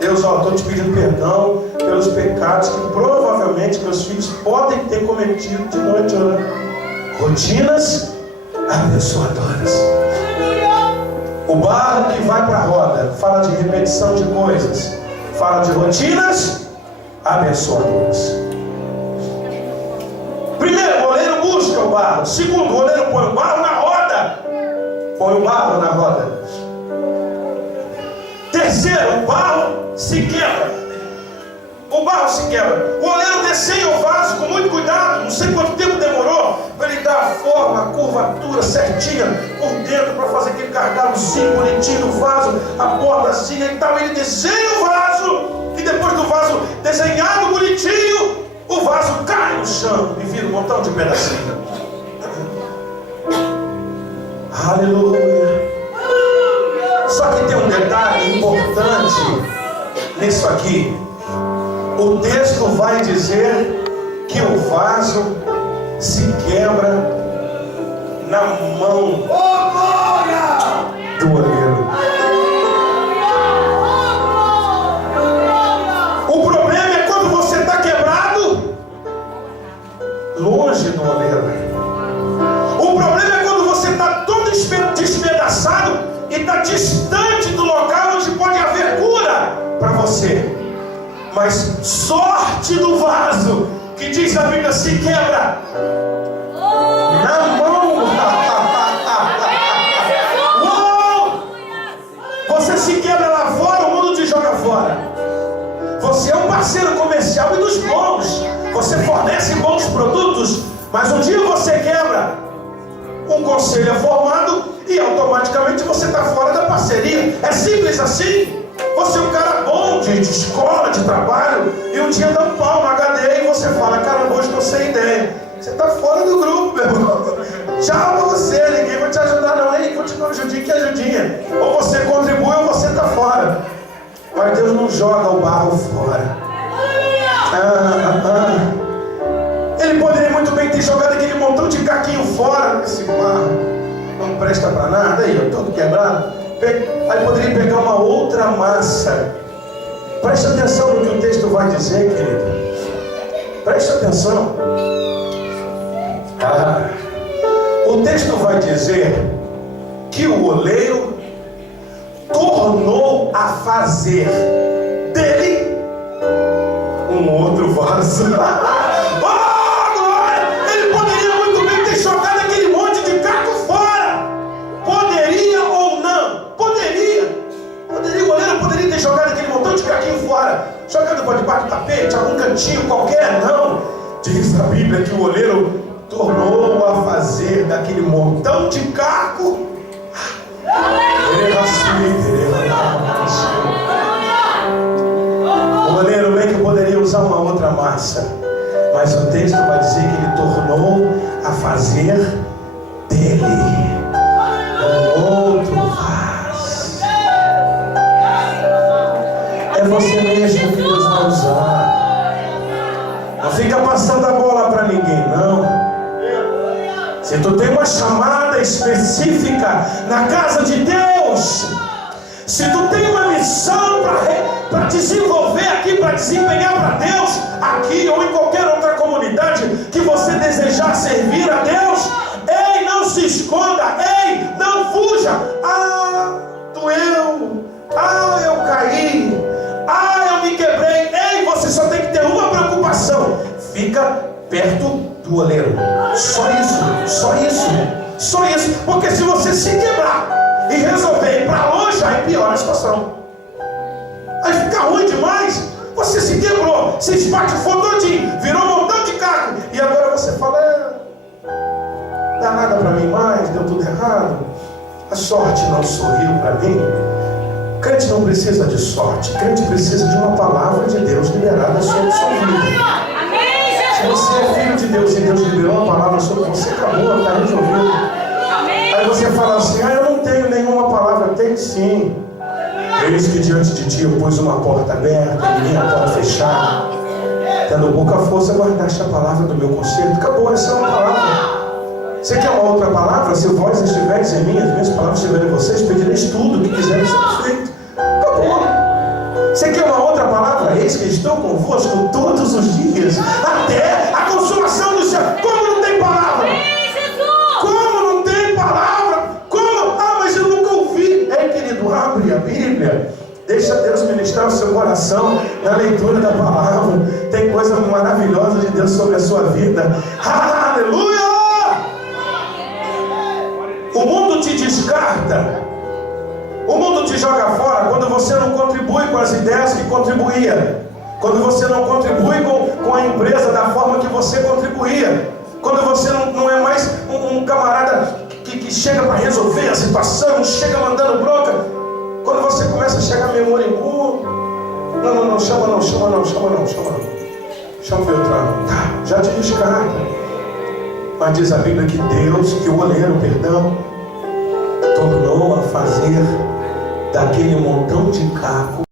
Deus, estou te pedindo perdão pelos pecados que provavelmente meus filhos podem ter cometido de noite orando. Rotinas abençoadoras. O barro que vai para a roda fala de repetição de coisas, fala de rotinas abençoadoras. Primeiro, o oleiro busca o barro. Segundo, o oleiro põe o barro na roda. Põe o barro na roda. Terceiro, o barro se quebra. O barro se quebra. O oleiro desceia o vaso com muito cuidado. Não sei quanto tempo demorou para ele dar a forma, a curvatura certinha por dentro, para fazer aquele gargalozinho bonitinho no vaso, a bordazinha e tal. Ele desenha o vaso, e depois do vaso desenhado bonitinho, o vaso cai no chão e vira um montão de pedacinho. Aleluia. Só que tem um detalhe importante nisso aqui. O texto vai dizer que o vaso se quebra na mão do oleiro. O problema é quando você está quebrado longe do oleiro. O problema é quando você está todo despedaçado e está distante do local onde pode haver cura para você. Mas sorte do vaso, que diz a Bíblia, se quebra na mão. Uou! Você se quebra lá fora, o mundo te joga fora. Você é um parceiro comercial e dos bons. Você fornece bons produtos, mas um dia você quebra. Um conselho é formado e automaticamente você está fora da parceria. É simples assim. Você é um cara bom de escola, de trabalho, e um dia dá um pau no HD e você fala, caramba, hoje estou sem ideia. Você está fora do grupo, meu irmão. Tchau pra você, ninguém vai te ajudar não. Aí continua ajudinha que ajudinha. Ou você contribui ou você está fora. Mas Deus não joga o barro fora. Ele poderia muito bem ter jogado aquele montão de caquinho fora. Esse barro não presta para nada. Aí, ó, todo quebrado. Aí poderia pegar uma outra massa. Preste atenção no que o texto vai dizer, querido. Preste atenção. O texto vai dizer que o oleiro tornou a fazer dele um outro vaso. Ele poderia muito bem ter jogado aquele monte de caco fora. Poderia ou não? Poderia. O oleiro poderia ter jogado aquele montão de caquinho fora, jogado por debaixo do tapete, algum cantinho qualquer. Não. Diz a Bíblia que o oleiro tornou a fazer daquele montão de caco. O oleiro bem que poderia usar uma outra massa, mas o texto vai dizer que ele tornou a fazer dele um outro vaso. É você mesmo que Deus vai usar. Não fica passando a bola para ninguém, não. Se tu tem uma chamada específica na casa de Deus, se tu tem uma missão para desenvolver aqui, para desempenhar para Deus, aqui ou em qualquer outra comunidade que você desejar servir a Deus, ei, não se esconda, ei, não fuja. Doeu, eu caí, eu me quebrei. Ei, você só tem que ter uma preocupação: fica perto do oleiro. Só isso, porque se você se quebrar e resolver ir para longe, aí piora a situação. Aí fica ruim demais. Você se quebrou, se espatifou todinho, virou um montão de caco, e agora você fala, dá nada para mim mais, deu tudo errado, a sorte não sorriu para mim. Crente não precisa de sorte, crente precisa de uma palavra de Deus liberada sobre sua vida. Se você é filho de Deus e Deus liberou uma palavra sobre você, acabou, está resolvido. Aí você fala assim, eu não tenho nenhuma palavra. Tem sim. Eis que diante de ti eu pus uma porta aberta e ninguém a pode fechar. Tendo pouca força, guardaste a palavra do meu conselho. Acabou, essa é uma palavra. Você quer uma outra palavra? Se vós estiveres em mim, as minhas palavras estiverem em vocês, pedireis tudo o que quiseres ser feito. Acabou. Você quer uma outra palavra? Eis que estou convosco todos os dias, até a consumação do céu. Como não tem palavra? Como não tem palavra? Como? Ah, mas eu nunca ouvi. Querido, abre a Bíblia. Deixa Deus ministrar o seu coração na leitura da palavra. Tem coisa maravilhosa de Deus sobre a sua vida. Aleluia! O mundo te descarta. O mundo te joga fora quando você não contribui com as ideias que contribuía. Quando você não contribui com a empresa da forma que você contribuía. Quando você não é mais um camarada que chega para resolver a situação, chega mandando bronca. Quando você começa a chegar memorindo, não, chama não. Chama o Beltrano. Tá, já te descarta. Mas diz a Bíblia que Deus, que o oleiro, tornou a fazer daquele montão de caco